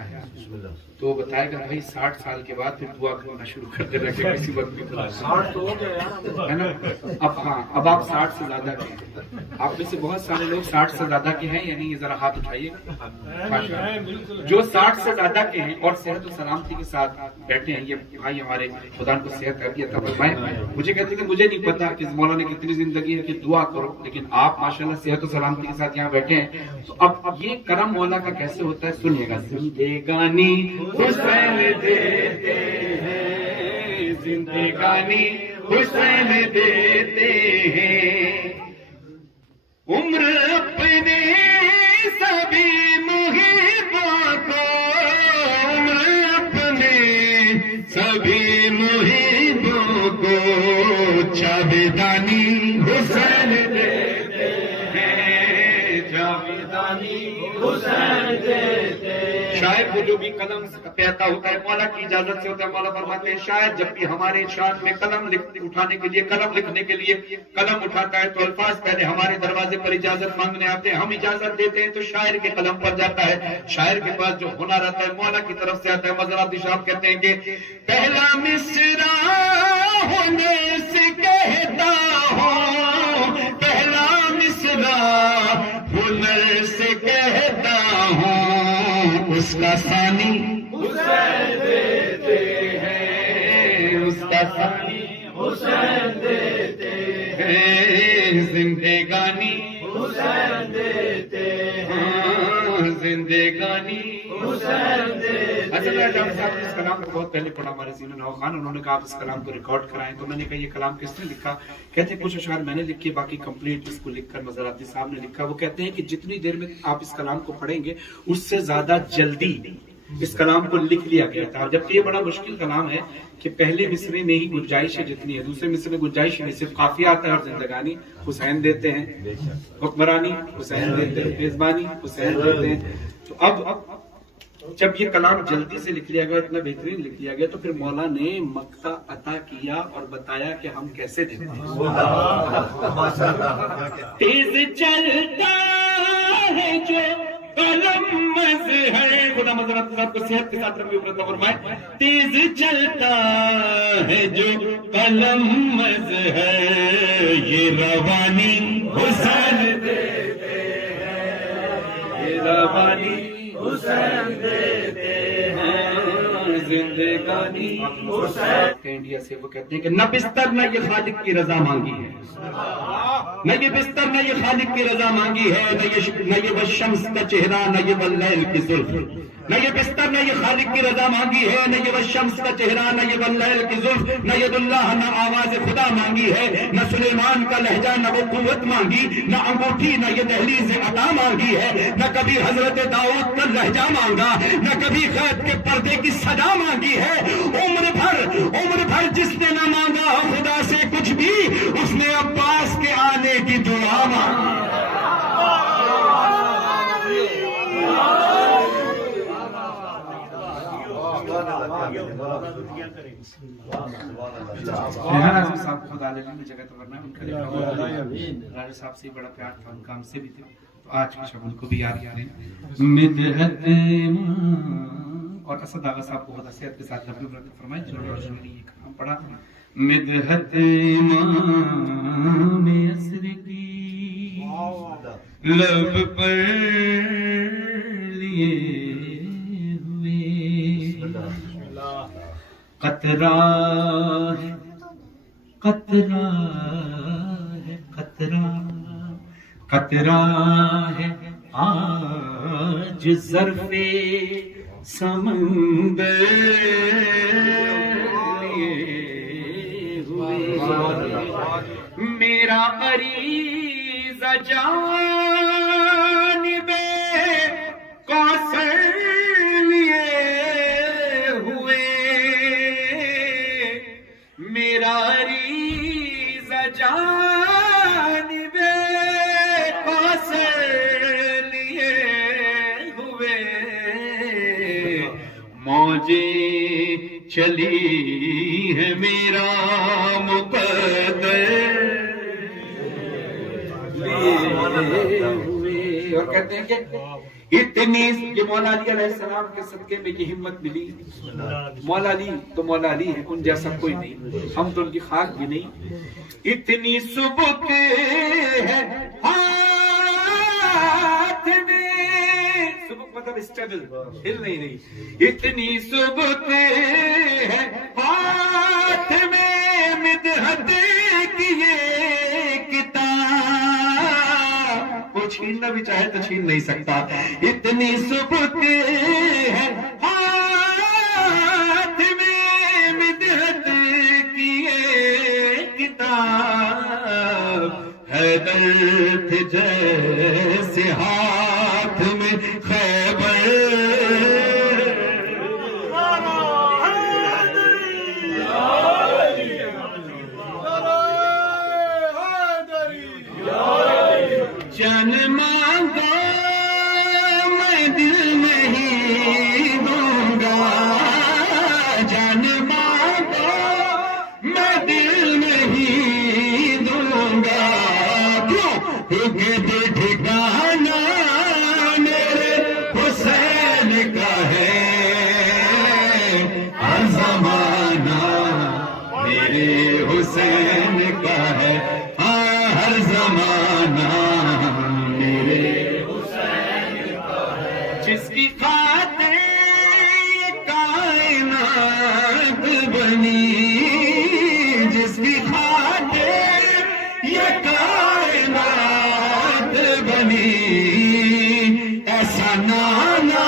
تو وہ بتائے گا بھائی 60 سال کے بعد پھر دعا کرنا شروع کر دے رہے کسی وقت بھی ہے نا. اب آپ 60 سے زیادہ کے ہیں, آپ میں سے بہت سارے لوگ 60 سے زیادہ کے ہیں, یعنی یہ ذرا ہاتھ اٹھائیے. جو 60 سے زیادہ کے ہیں اور صحت و سلامتی کے ساتھ بیٹھے ہیں, یہ بھائی ہمارے خدا کو صحت کر دیا تھا. مجھے کہتے ہیں کہ مجھے نہیں پتا کہ مولا نے کتنی زندگی ہے کہ دعا کرو, لیکن آپ ماشاءاللہ صحت و سلامتی کے ساتھ یہاں بیٹھے ہیں. تو اب یہ کرم مولا کا کیسے ہوتا ہے سنیے گا. زندگانی حسین دیتے ہیں, زندگانی حسین دیتے ہیں, عمر اپنے سبھی محبوں کو, عمر اپنے سبھی محبوں کو, جاویدانی حسین دیتے ہیں, جاویدانی حسین دیتے ہیں. شاید وہ جو بھی قلم کہتا ہوتا ہے مولا کی اجازت سے ہوتا ہے. مولا فرماتے ہیں شاید جب بھی ہمارے ارشاد میں قلم اٹھانے کے لیے, قلم لکھنے کے لیے قلم اٹھاتا ہے تو الفاظ پہلے ہمارے دروازے پر اجازت مانگنے آتے ہیں, ہم اجازت دیتے ہیں تو شاعر کے قلم پر جاتا ہے. شاعر کے پاس جو ہنر آتا ہے مولا کی طرف سے آتا ہے. مزارات صاحب کہتے ہیں کہ پہلا مصرع ہونے سے کہتا ہوں, پہلا مصرع ہنر سے کہتا ہوں, اس کا ثانی حسین دیتے ہیں, اس کا ثانی حسین دیتے ہیں, زندگانی حسین دیتے ہیں, زندگانی حسین دیتے ہیں. ڈاکٹر صاحب نے اس کلام کو بہت پہلے پڑھا ہمارے زین نو خان, انہوں نے کہا آپ اس کلام کو ریکارڈ کرائیں. تو میں نے کہا یہ کلام کس نے لکھا؟ کہتے ہیں کچھ اشعار میں نے لکھے, باقی کمپلیٹ اس کو لکھ کر مزاراتی صاحب نے لکھا. وہ کہتے ہیں کہ جتنی دیر میں آپ اس کلام کو پڑھیں گے اس سے زیادہ جلدی اس کلام کو لکھ لیا گیا تھا. جبکہ یہ بڑا مشکل کلام ہے کہ پہلے مصرے میں ہی گنجائش جتنی ہے, دوسرے مصرے میں گنجائش نہیں, صرف قافیہ آتا ہے. اور زندگانی حسین دیتے ہیں, حکمرانی حسین دیتے ہیں, میزبانی حسین دیتے ہیں. تو اب جب یہ کلام جلدی سے لکھ لیا گیا, اتنا بہترین لکھ لیا گیا, تو پھر مولا نے مقطع عطا کیا اور بتایا کہ ہم کیسے دیتے ہیں. تیز چلتا ہے جو قلم مظہر, خدا مزارات صاحب کو صحت کے ساتھ رنگی عمرت فرمائے. تیز چلتا ہے جو قلم مظہر, یہ روانی حسین دیتے ہیں, یہ روانی حسین دیتے ہیں, زندگانی حسین. انڈیا سے وہ کہتے ہیں کہ نہ بستر نہ یہ خالق کی رضا مانگی ہے, نہ یہ بستر نہ یہ خالق کی رضا مانگی ہے, نہ یہ والشمس کا چہرہ نہ یہ واللیل کی زلف, نہ یہ بستر نہ یہ خالق کی رضا مانگی ہے, نہ یہ والشمس کا چہرہ نہ یہ واللیل کی زلف, نہ ید اللہ نہ آواز خدا مانگی ہے, نہ سلیمان کا لہجہ نہ وہ قوت مانگی, نہ انگوٹھی نہ یہ دہلیز عطا مانگی ہے, نہ کبھی حضرت داؤد کا لہجہ مانگا, نہ کبھی قید کے پردے کی سجا مانگی ہے. عمر بھر جس نے نہ مانگا خدا سے کچھ بھی, اس نے عباس کے آنے کی دعا مانگی. صاحب خدا علیہ نے جگہ تو ورنہ ان کا راجہ صاحب سے بڑا پیار تھا, ان کا ہم سے بھی تھے. تو آج کی شب ان کو بھی یاد کریں. اور اسد آغا صاحب کو بہت حیثیت کے ساتھ فرمائے جنہوں نے یہ کلام پڑھا. مدحت امام عصر کی لب پر لیے ہوئے قطرہ ہے قطرہ ہے قطرہ قطرہ ہے آج ظرف سمندر لیے ہوئے میرا عریضہ جانب کوثر لیے ہوئے میرا عریضہ جانب کوثر لیے ہوئے موجیں چلی ہے میرا مقدر اور کہتے ہیں کہ اتنی یہ مولا علی علیہ السلام کے صدقے میں یہ ہمت ملی. مولا علی تو مولا علی ہے، ان جیسا کوئی نہیں، ہم تو ان کی خاک بھی نہیں. اتنی سبک ہے ہاتھ میں، سبک مطلب اسٹیبل، ہل نہیں رہی. اتنی سبک ہے ہاتھ میں مدحت کی یہ کتاب، وہ چھیننا بھی چاہے تو چھین نہیں سکتا. اتنی سبک ہے ہاتھ میں مدحت کی یہ کتاب، حیدر تھے جیسے ہاتھ میں خیبر. جان مانگو میں دل نہیں دوں گا، جان مانگو میں دل نہیں دوں گا. کیوں؟ کیونکہ دل ٹھکانا میرے حسین کا ہے، ہر زمانہ میرے حسین کا ہے. ہاں ہر زمانہ جس کی خاطر یہ کائنات بنی، جس کی خاطر یہ کائنات بنی، ایسا نانا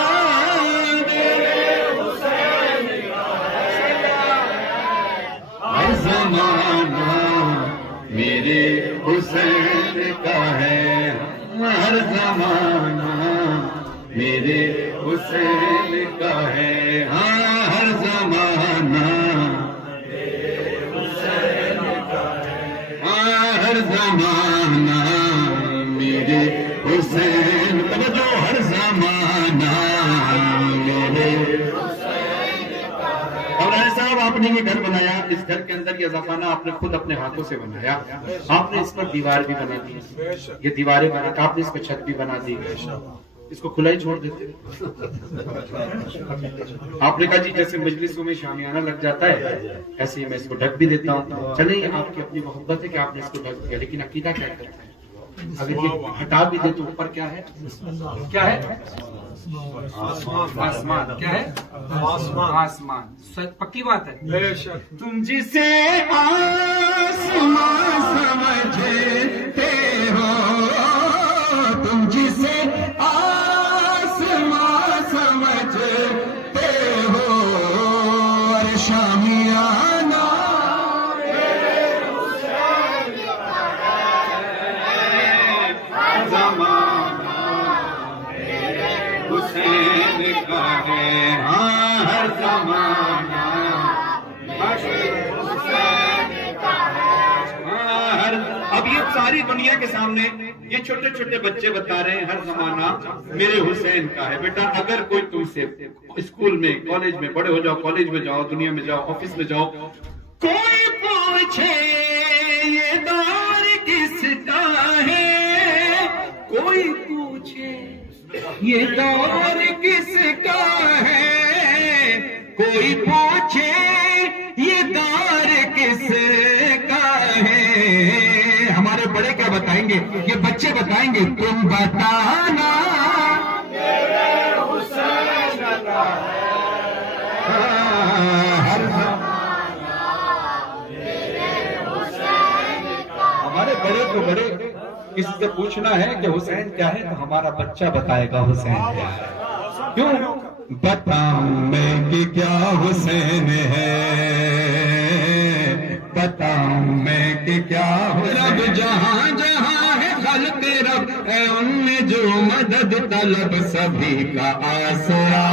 میرے حسین کا ہے. ہر زمانہ میرے حسین کا ہے، ہر زمانہ میرے حسین کا ہے. ہاں ہر زمانہ میرے حسین کا ہے، ہاں ہر زمانہ میرے حسین کا ہے. ہر زمانہ میرے حسین کا ہے. اور صاحب آپ نے یہ گھر بنایا، اس گھر کے اندر یہ زفانہ آپ نے خود اپنے ہاتھوں سے بنایا. آپ نے اس پر دیوار بھی بنا دی، یہ دیواریں بنا کے آپ نے اس پہ چھت بھی بنا دی. اس کو کھلا ہی چھوڑ دیتے. آپ نے کہا جی جیسے مجلسوں میں شامیانہ لگ جاتا ہے ایسے ہی میں اس کو ڈھک بھی دیتا ہوں. چلیں یہ آپ کی اپنی محبت ہے کہ آپ نے اس کو ڈھک دیا، لیکن عقیدہ کیا کرتا ہے؟ اگر یہ ہٹا بھی دے تو اوپر کیا ہے؟ کیا ہے؟ آسمان. کیا ہے؟ آسمان. پکی بات ہے. تم جسے آسمان سمجھتے ہو، تم جسے آسمان سمجھتے ہو، شامیانہ میرے حسین کا ہے، زمانہ میرے حسین کا ہے. ہاں ہر زمانہ میرے حسین کا ہے. اب یہ ساری دنیا کے سامنے یہ چھوٹے چھوٹے بچے بتا رہے ہیں ہر زمانہ میرے حسین کا ہے. بیٹا اگر کوئی تم سے اسکول میں، کالج میں، بڑے ہو جاؤ، کالج میں جاؤ، دنیا میں جاؤ، آفس میں جاؤ، کوئی پوچھے یہ دور کس کا ہے، کوئی پوچھے یہ دور کس کا ہے، کوئی پوچھے یہ دور کس بتائیں گے، یہ بچے بتائیں گے، تم بتانا ہمارے بڑے تو بڑے کسی سے پوچھنا ہے کہ حسین کیا ہے تو ہمارا بچہ بتائے گا حسین کیا ہے. کیوں بتاؤں میں کہ کیا حسین ہے، بتاؤں میں کہ کیا رب جہاں جہاں ہے خلق رب ہے، ان میں جو مدد طلب سبھی کا آسرا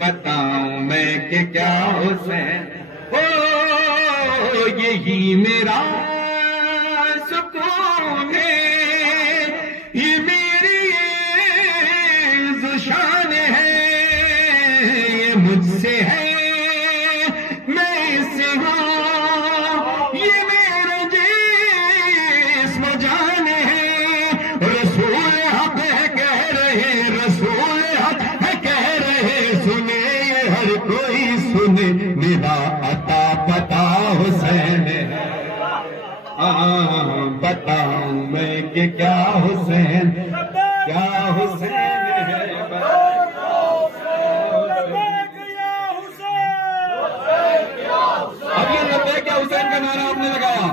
بتاؤں میں کہ کیا حسین ہو، یہی میرا سکون ہے، یہ میری شان ہے، یہ مجھ سے ہے میں اس سے ہوں، یہ میرا جسم جان ہے، رسول حق ہے کہہ رہے، رسول حق ہے کہہ رہے، سنے یہ ہر کوئی سنے، میرا عطا پتا حسین ہے. بتاؤں میں کہ کیا حسین، کیا حسین ہے. اب یہ لبیک یا حسین کا نعرہ آپ نے لگایا،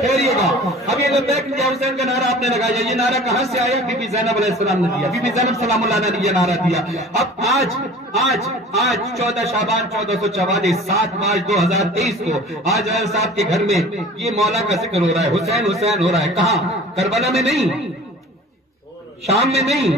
ٹھہریے گا، اب یہ لبیک یا حسین کا نعرہ آپ نے لگایا، یہ نعرہ کہاں سے آیا؟ بی بی زینب علیہ السلام نے دیا، بی بی زینب سلام اللہ نے یہ نعرہ دیا. اب آج 14 شعبان 1444 7 مارچ 2023 کو آج اہل صاحب کے گھر میں یہ مولا کا ذکر ہو رہا ہے، حسین حسین ہو رہا ہے. کہاں؟ کربلا میں نہیں، شام میں نہیں،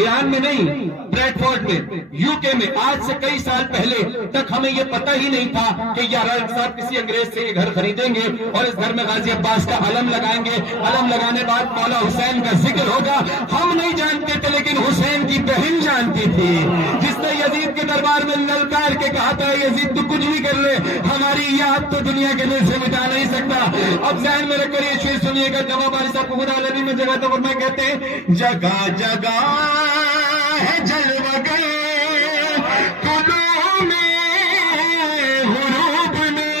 ایران میں نہیں، بریڈ فورڈ میں، یو کے میں. آج سے کئی سال پہلے تک ہمیں یہ پتہ ہی نہیں تھا کہ یار صاحب کسی انگریز سے یہ گھر خریدیں گے اور اس گھر میں غازی عباس کا علم لگائیں گے، علم لگانے بعد مولا حسین کا ذکر ہوگا. ہم نہیں جانتے تھے لیکن حسین کی بہن جانتی تھی، جس نے یزید کے دربار میں للکار کے کہا تھا یزید تو کچھ بھی کر لے، ہماری یاد تو دنیا کے دل سے مٹا نہیں سکتا. اب ذہن میں رکھ کر یہ شعر سنیے گا. جواب باری صاحب کو خدا عالمی میں جگہ تو فرمائے کہتے ہیں جگہ جگہ ہے جلوہ گئے طلوع میں غروب میں،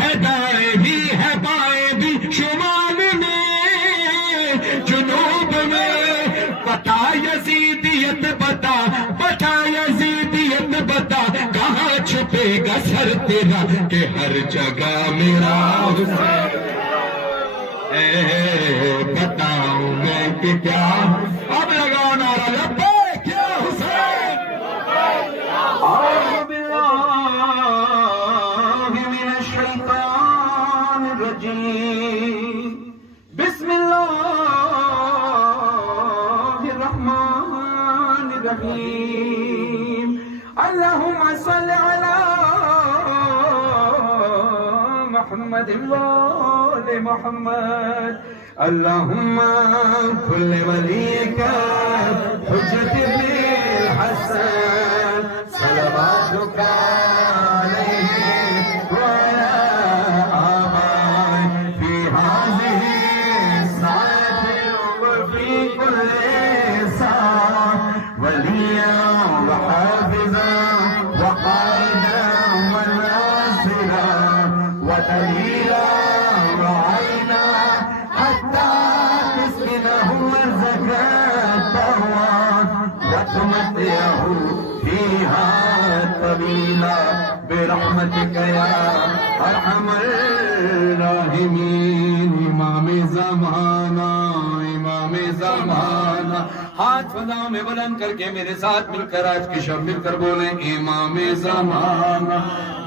ہے دائیں بھی ہے بائیں بھی شمال میں جنوب میں. بتا یزیدیت بتا، بتا یزیدیت بتا، کہاں چھپے گا سر تیرا کہ ہر جگہ میرا حسین. بتاؤں میں کہ کیا، اب لگاؤ نعرہ لبیک یا حسین. اعوذ باللہ من الشیطان الرجیم، بسم اللہ الرحمن الرحیم. اللہم صل علی محمد وآل محمد. اللہم کل ولیک حجت ابن الحسن صلواتک علیہ وعلی آبائہ فی ہذہ الساعة وفی کل ساعة ولیا وحافظا وقائدا وناصرا ودلیلا وعینا حتى تسكنه الزكاة وتمتعه فيها طويلا برحمتك يا أرحم الراحمين. امام زمانہ، امام زمانہ. ہاتھ فضاؤں میں بلند کر کے میرے ساتھ مل کر آج کی شب مل کر بولیں امام زمانہ،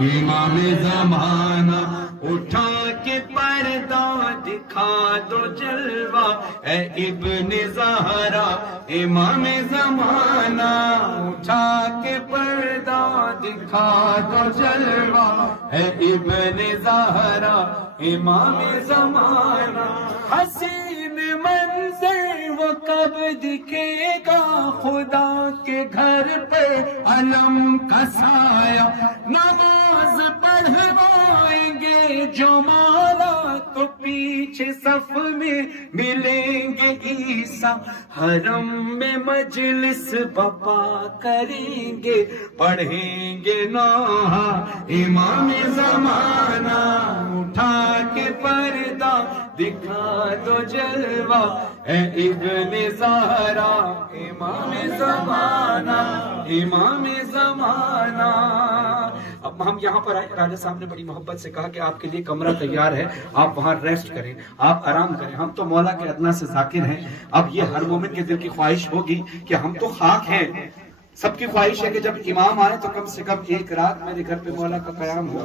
امام زمانہ. اٹھا کے پردہ دکھا دو جلوہ اے ابن زہرا امام زمانہ. اٹھا کے پردہ دکھا دو جلوہ اے ابن زہرا امام زمانہ. حسین منظر وہ کب دکھے گا خدا کے گھر پہ علم کا سایہ. نماز پڑھوائیں گے جو مولا تو پیچھے صف میں ملیں گے عیسیٰ، حرم میں مجلس بپا کریں گے، پڑھیں گے نوحہ امام زمانہ، اٹھا کے پردہ دکھا دو جلوہ اے ابن زہرا امام زمانہ، امام زمانہ۔ اب ہم یہاں پر آئے، راجہ صاحب نے بڑی محبت سے کہا کہ آپ کے لیے کمرہ تیار ہے، آپ وہاں ریسٹ کریں، آپ آرام کریں۔ ہم تو مولا کے ادنا سے ذاکر ہیں، اب یہ ہر مومن کے دل کی خواہش ہوگی کہ ہم تو خاک ہیں، سب کی خواہش ہے کہ جب امام آئے تو کم سے کم ایک رات میرے گھر پہ مولا کا قیام ہو۔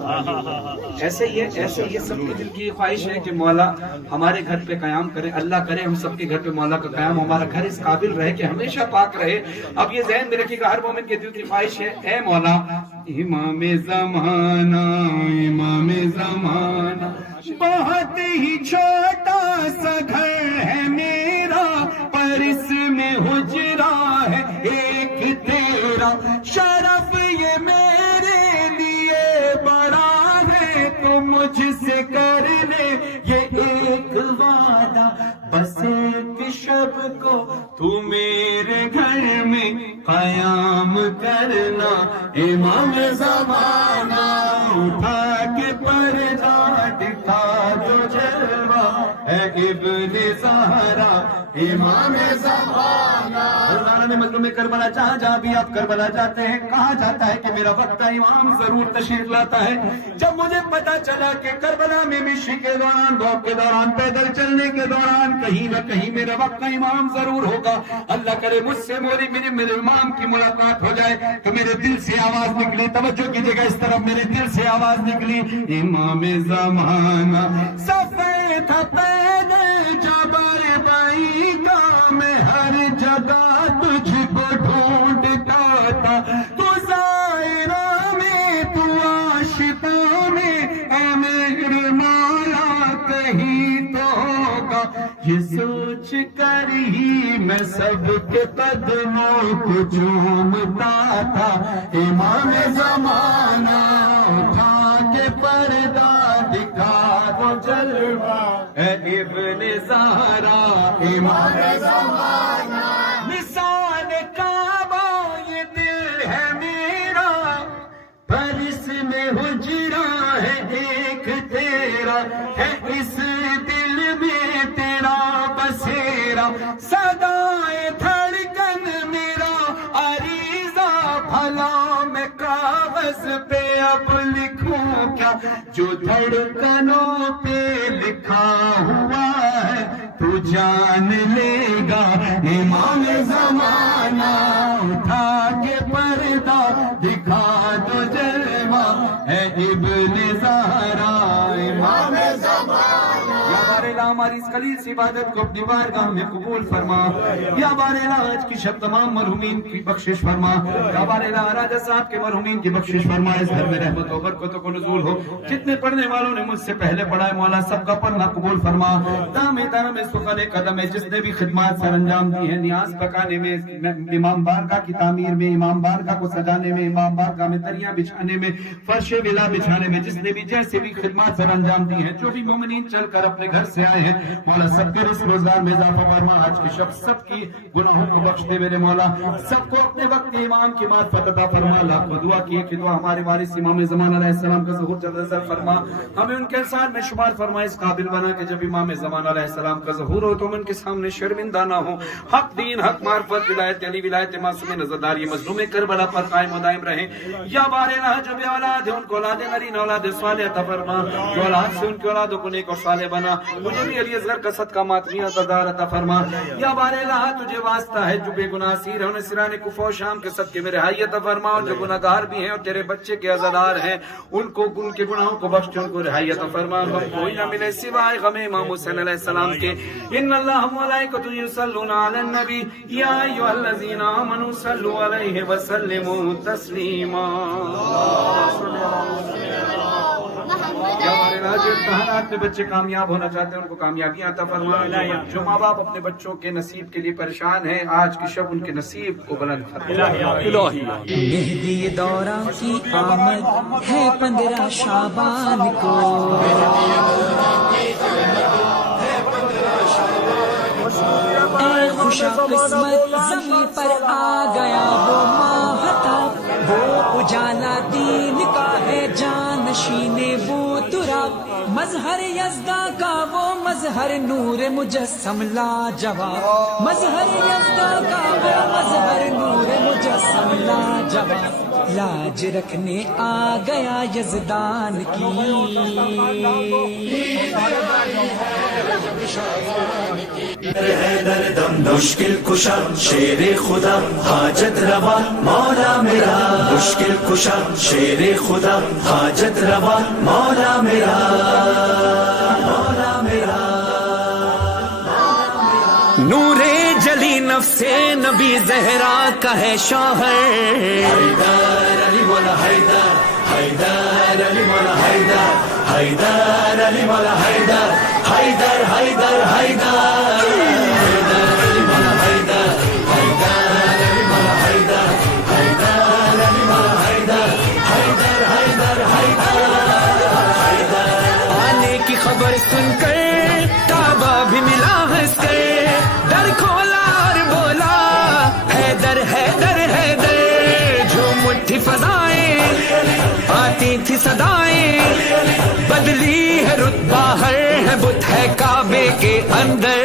ایسے یہ سب کی دل کی خواہش ہے کہ مولا ہمارے گھر پہ قیام کرے، اللہ کرے ہم سب کے گھر پہ مولا کا قیام، ہمارا گھر اس قابل رہے کہ ہمیشہ پاک رہے۔ اب یہ ذہن میں رکھیے گا، ہر مومن کے دل کی خواہش ہے، اے مولا امام زمانہ، امام زمانہ، بہت ہی چھوٹا سا گھر ہے میرا، پر اس میں حجرہ ہے ایک تیرا، شرف یہ میرے لیے بڑا ہے، تو مجھ سے کر لے یہ ایک وعدہ، بس ایک شب کو تو میرے گھر میں قیام کرنا، امام زمانہ، اٹھا کے پردہ دکھا دو جلوہ اے ابن زہرا امام زمانہ۔ اللہ نے مظلوم کربلا جہاں بھی آپ کربلا جاتے ہیں، کہا جاتا ہے کہ میرا وقت امام ضرور تشریف لاتا ہے۔ جب مجھے پتا چلا کہ کربلا میں مشی کے دوران، بھوک کے دوران، پیدل چلنے کے دوران کہیں نہ کہیں میرا وقت امام ضرور ہوگا، اللہ کرے مجھ سے میرے امام کی ملاقات ہو جائے، تو میرے دل سے آواز نکلی، توجہ کیجیے گا اس طرف، میرے دل سے آواز نکلی، امام زمانہ سفید تھا پیدل جبر بائی کا، میں ہر جگہ تجھ کو ڈھونڈتا تھا، تو زائرہ میں تو عاشقہ میں، اے میرے مولا کہیں تو ہوگا، یہ سوچ کر ہی میں سب کے قدموں کو چومتا تھا، امام زمانہ اٹھا کے پردہ دکھا دو جلوہ اے ابن زہرا امام زمانہ، مثال کعبہ یہ دل ہے میرا، پر اس میں حجرہ ہے ایک تیرا، ہے اس دل میں تیرا بسیرا، صدائے دھڑکن میرا عریضہ، بھلا میں کاغذ پہ اب لکھوں کیا، جو دھڑکنوں پہ لکھا ہوا ہے تو جان لے گا، امام زمانہ اٹھا کے پردہ دکھا دو جلوہ اے ابن زہرا امام زمانہ۔ یا بار الہ ہماری اس خلیل سی عبادت کو اپنی بارگاہ میں قبول فرما، یا بار الہ آج کی شب تمام مرحومین کی بخشش فرما، یا بار الہ راجہ صاحب کے مرحومین کی بخشش فرما، اس گھر میں رحمت و برکتوں کو نزول ہو، جتنے پڑھنے والوں نے مجھ سے پہلے پڑھا ہے مولا سب کا پڑھنا قبول فرما، دامِ درم سخن قدم ہے، جس نے بھی خدمات سر انجام دی ہیں، نیاز پکانے میں، امام بارگاہ کی تعمیر میں، امام بارگاہ کو سجانے میں، امام بارگاہ میں دریاں بچھانے میں، فرش ولا بچھانے میں، جس نے بھی جیسے بھی خدمات سر انجام دی ہیں، جو بھی مومنین چل کر اپنے گھر سے آئے ہیں، مولا سب کے رزق روزگار میں اضافہ فرما، آج کی شب سب کی گناہوں کو بخش دے میرے مولا، سب کو اپنے وقت امام کی معرفت عطا فرما، لاکھوں دعا کیے کہ دعا ہمارے وارث امام زمان علیہ السلام کا ظہور جلد از فرما، ہمیں ان کے انسان میں شمار فرما، اس قابل بنا کہ جب امام زمان علیہ السلام کا ظہور ہو تو ہم ان کے سامنے شرمندہ نہ ہو، حق دین، حق معرفت، ولایت علی، ولایت معصوم نظرداری مظلوم کربلا پر قائم و دائم رہیں، یا بار الہ جو بے اولاد ہے ان کو اولاد نرین اولاد صالح عطا فرما، جو اولاد سے ان کی اولادوں کو نیک اور صالح بنا، مجھے بھی علی اصغر کا صدقہ ماتمی عطا عطا فرما، یا بار الہ تجھے واسطہ ہے جو بے گناہ اسیر ہے انہیں سرانے کفر و شام کے صدقے میں رہائی عطا فرما، اور جو گناہگار بھی ہیں اور تیرے بچے کے عزادار ہیں ان کو ان کے گناہوں کو بخش، ان کو رہائی عطا فرما، ہم کوئی نہ ملے سوائے غم امام حسین علیہ السلام کے، ان اللہ ملائکۃ یصلون علی النبی یا ایھا الذین آمنوا صلوا علیہ وسلموا تسلیما۔ یا ہمارے راج امتحانات میں بچے کامیاب ہونا چاہتے ہیں ان کو کامیابیاں عطا فرما، جو ماں باپ اپنے بچوں کے نصیب کے لیے پریشان ہیں آج کی شب ان کے نصیب کو بلند فرما۔ مہدی دورہ کی آمد ہے 15 شعبان کو، قسمت زمین پر آ گیا وہ ماہتاب، وہ اجالا دین کا ہے جانشین وہ تراب، مظہر یزداں کا وہ مظہر نور مجسم لاجواب، مظہر یزداں کا وہ مظہر نور مجسم لاجواب، لاج رکھنے آ گیا یزدان کی۔ حیدر دم مشکل کشا شیر خدا حاجت روا مولا میرا، مشکل کشا شیر خدا حاجت روا مولا میرا، مولا میرا۔ نور جلی نفس نبی زہرا کا ہے شوہر، حیدر علی مولا حیدر، حیدر علی مولا حیدر، حیدر علی مولا حیدر، حیدر حیدر حیدر، حیدر علی مولا حیدر، حیدر علی مولا حیدر، حیدر علی مولا حیدر، حیدر حیدر حیدر۔ آنے کی خبر سن کر کعبہ بھی ملا ہنس کر، در کھولا اور بولا حیدر حیدر حیدر، جو مٹھی فضائیں آتی تھی صدائیں، بدلی ہے رتبہ ہر ہے بت ہے کعبے کے اندر،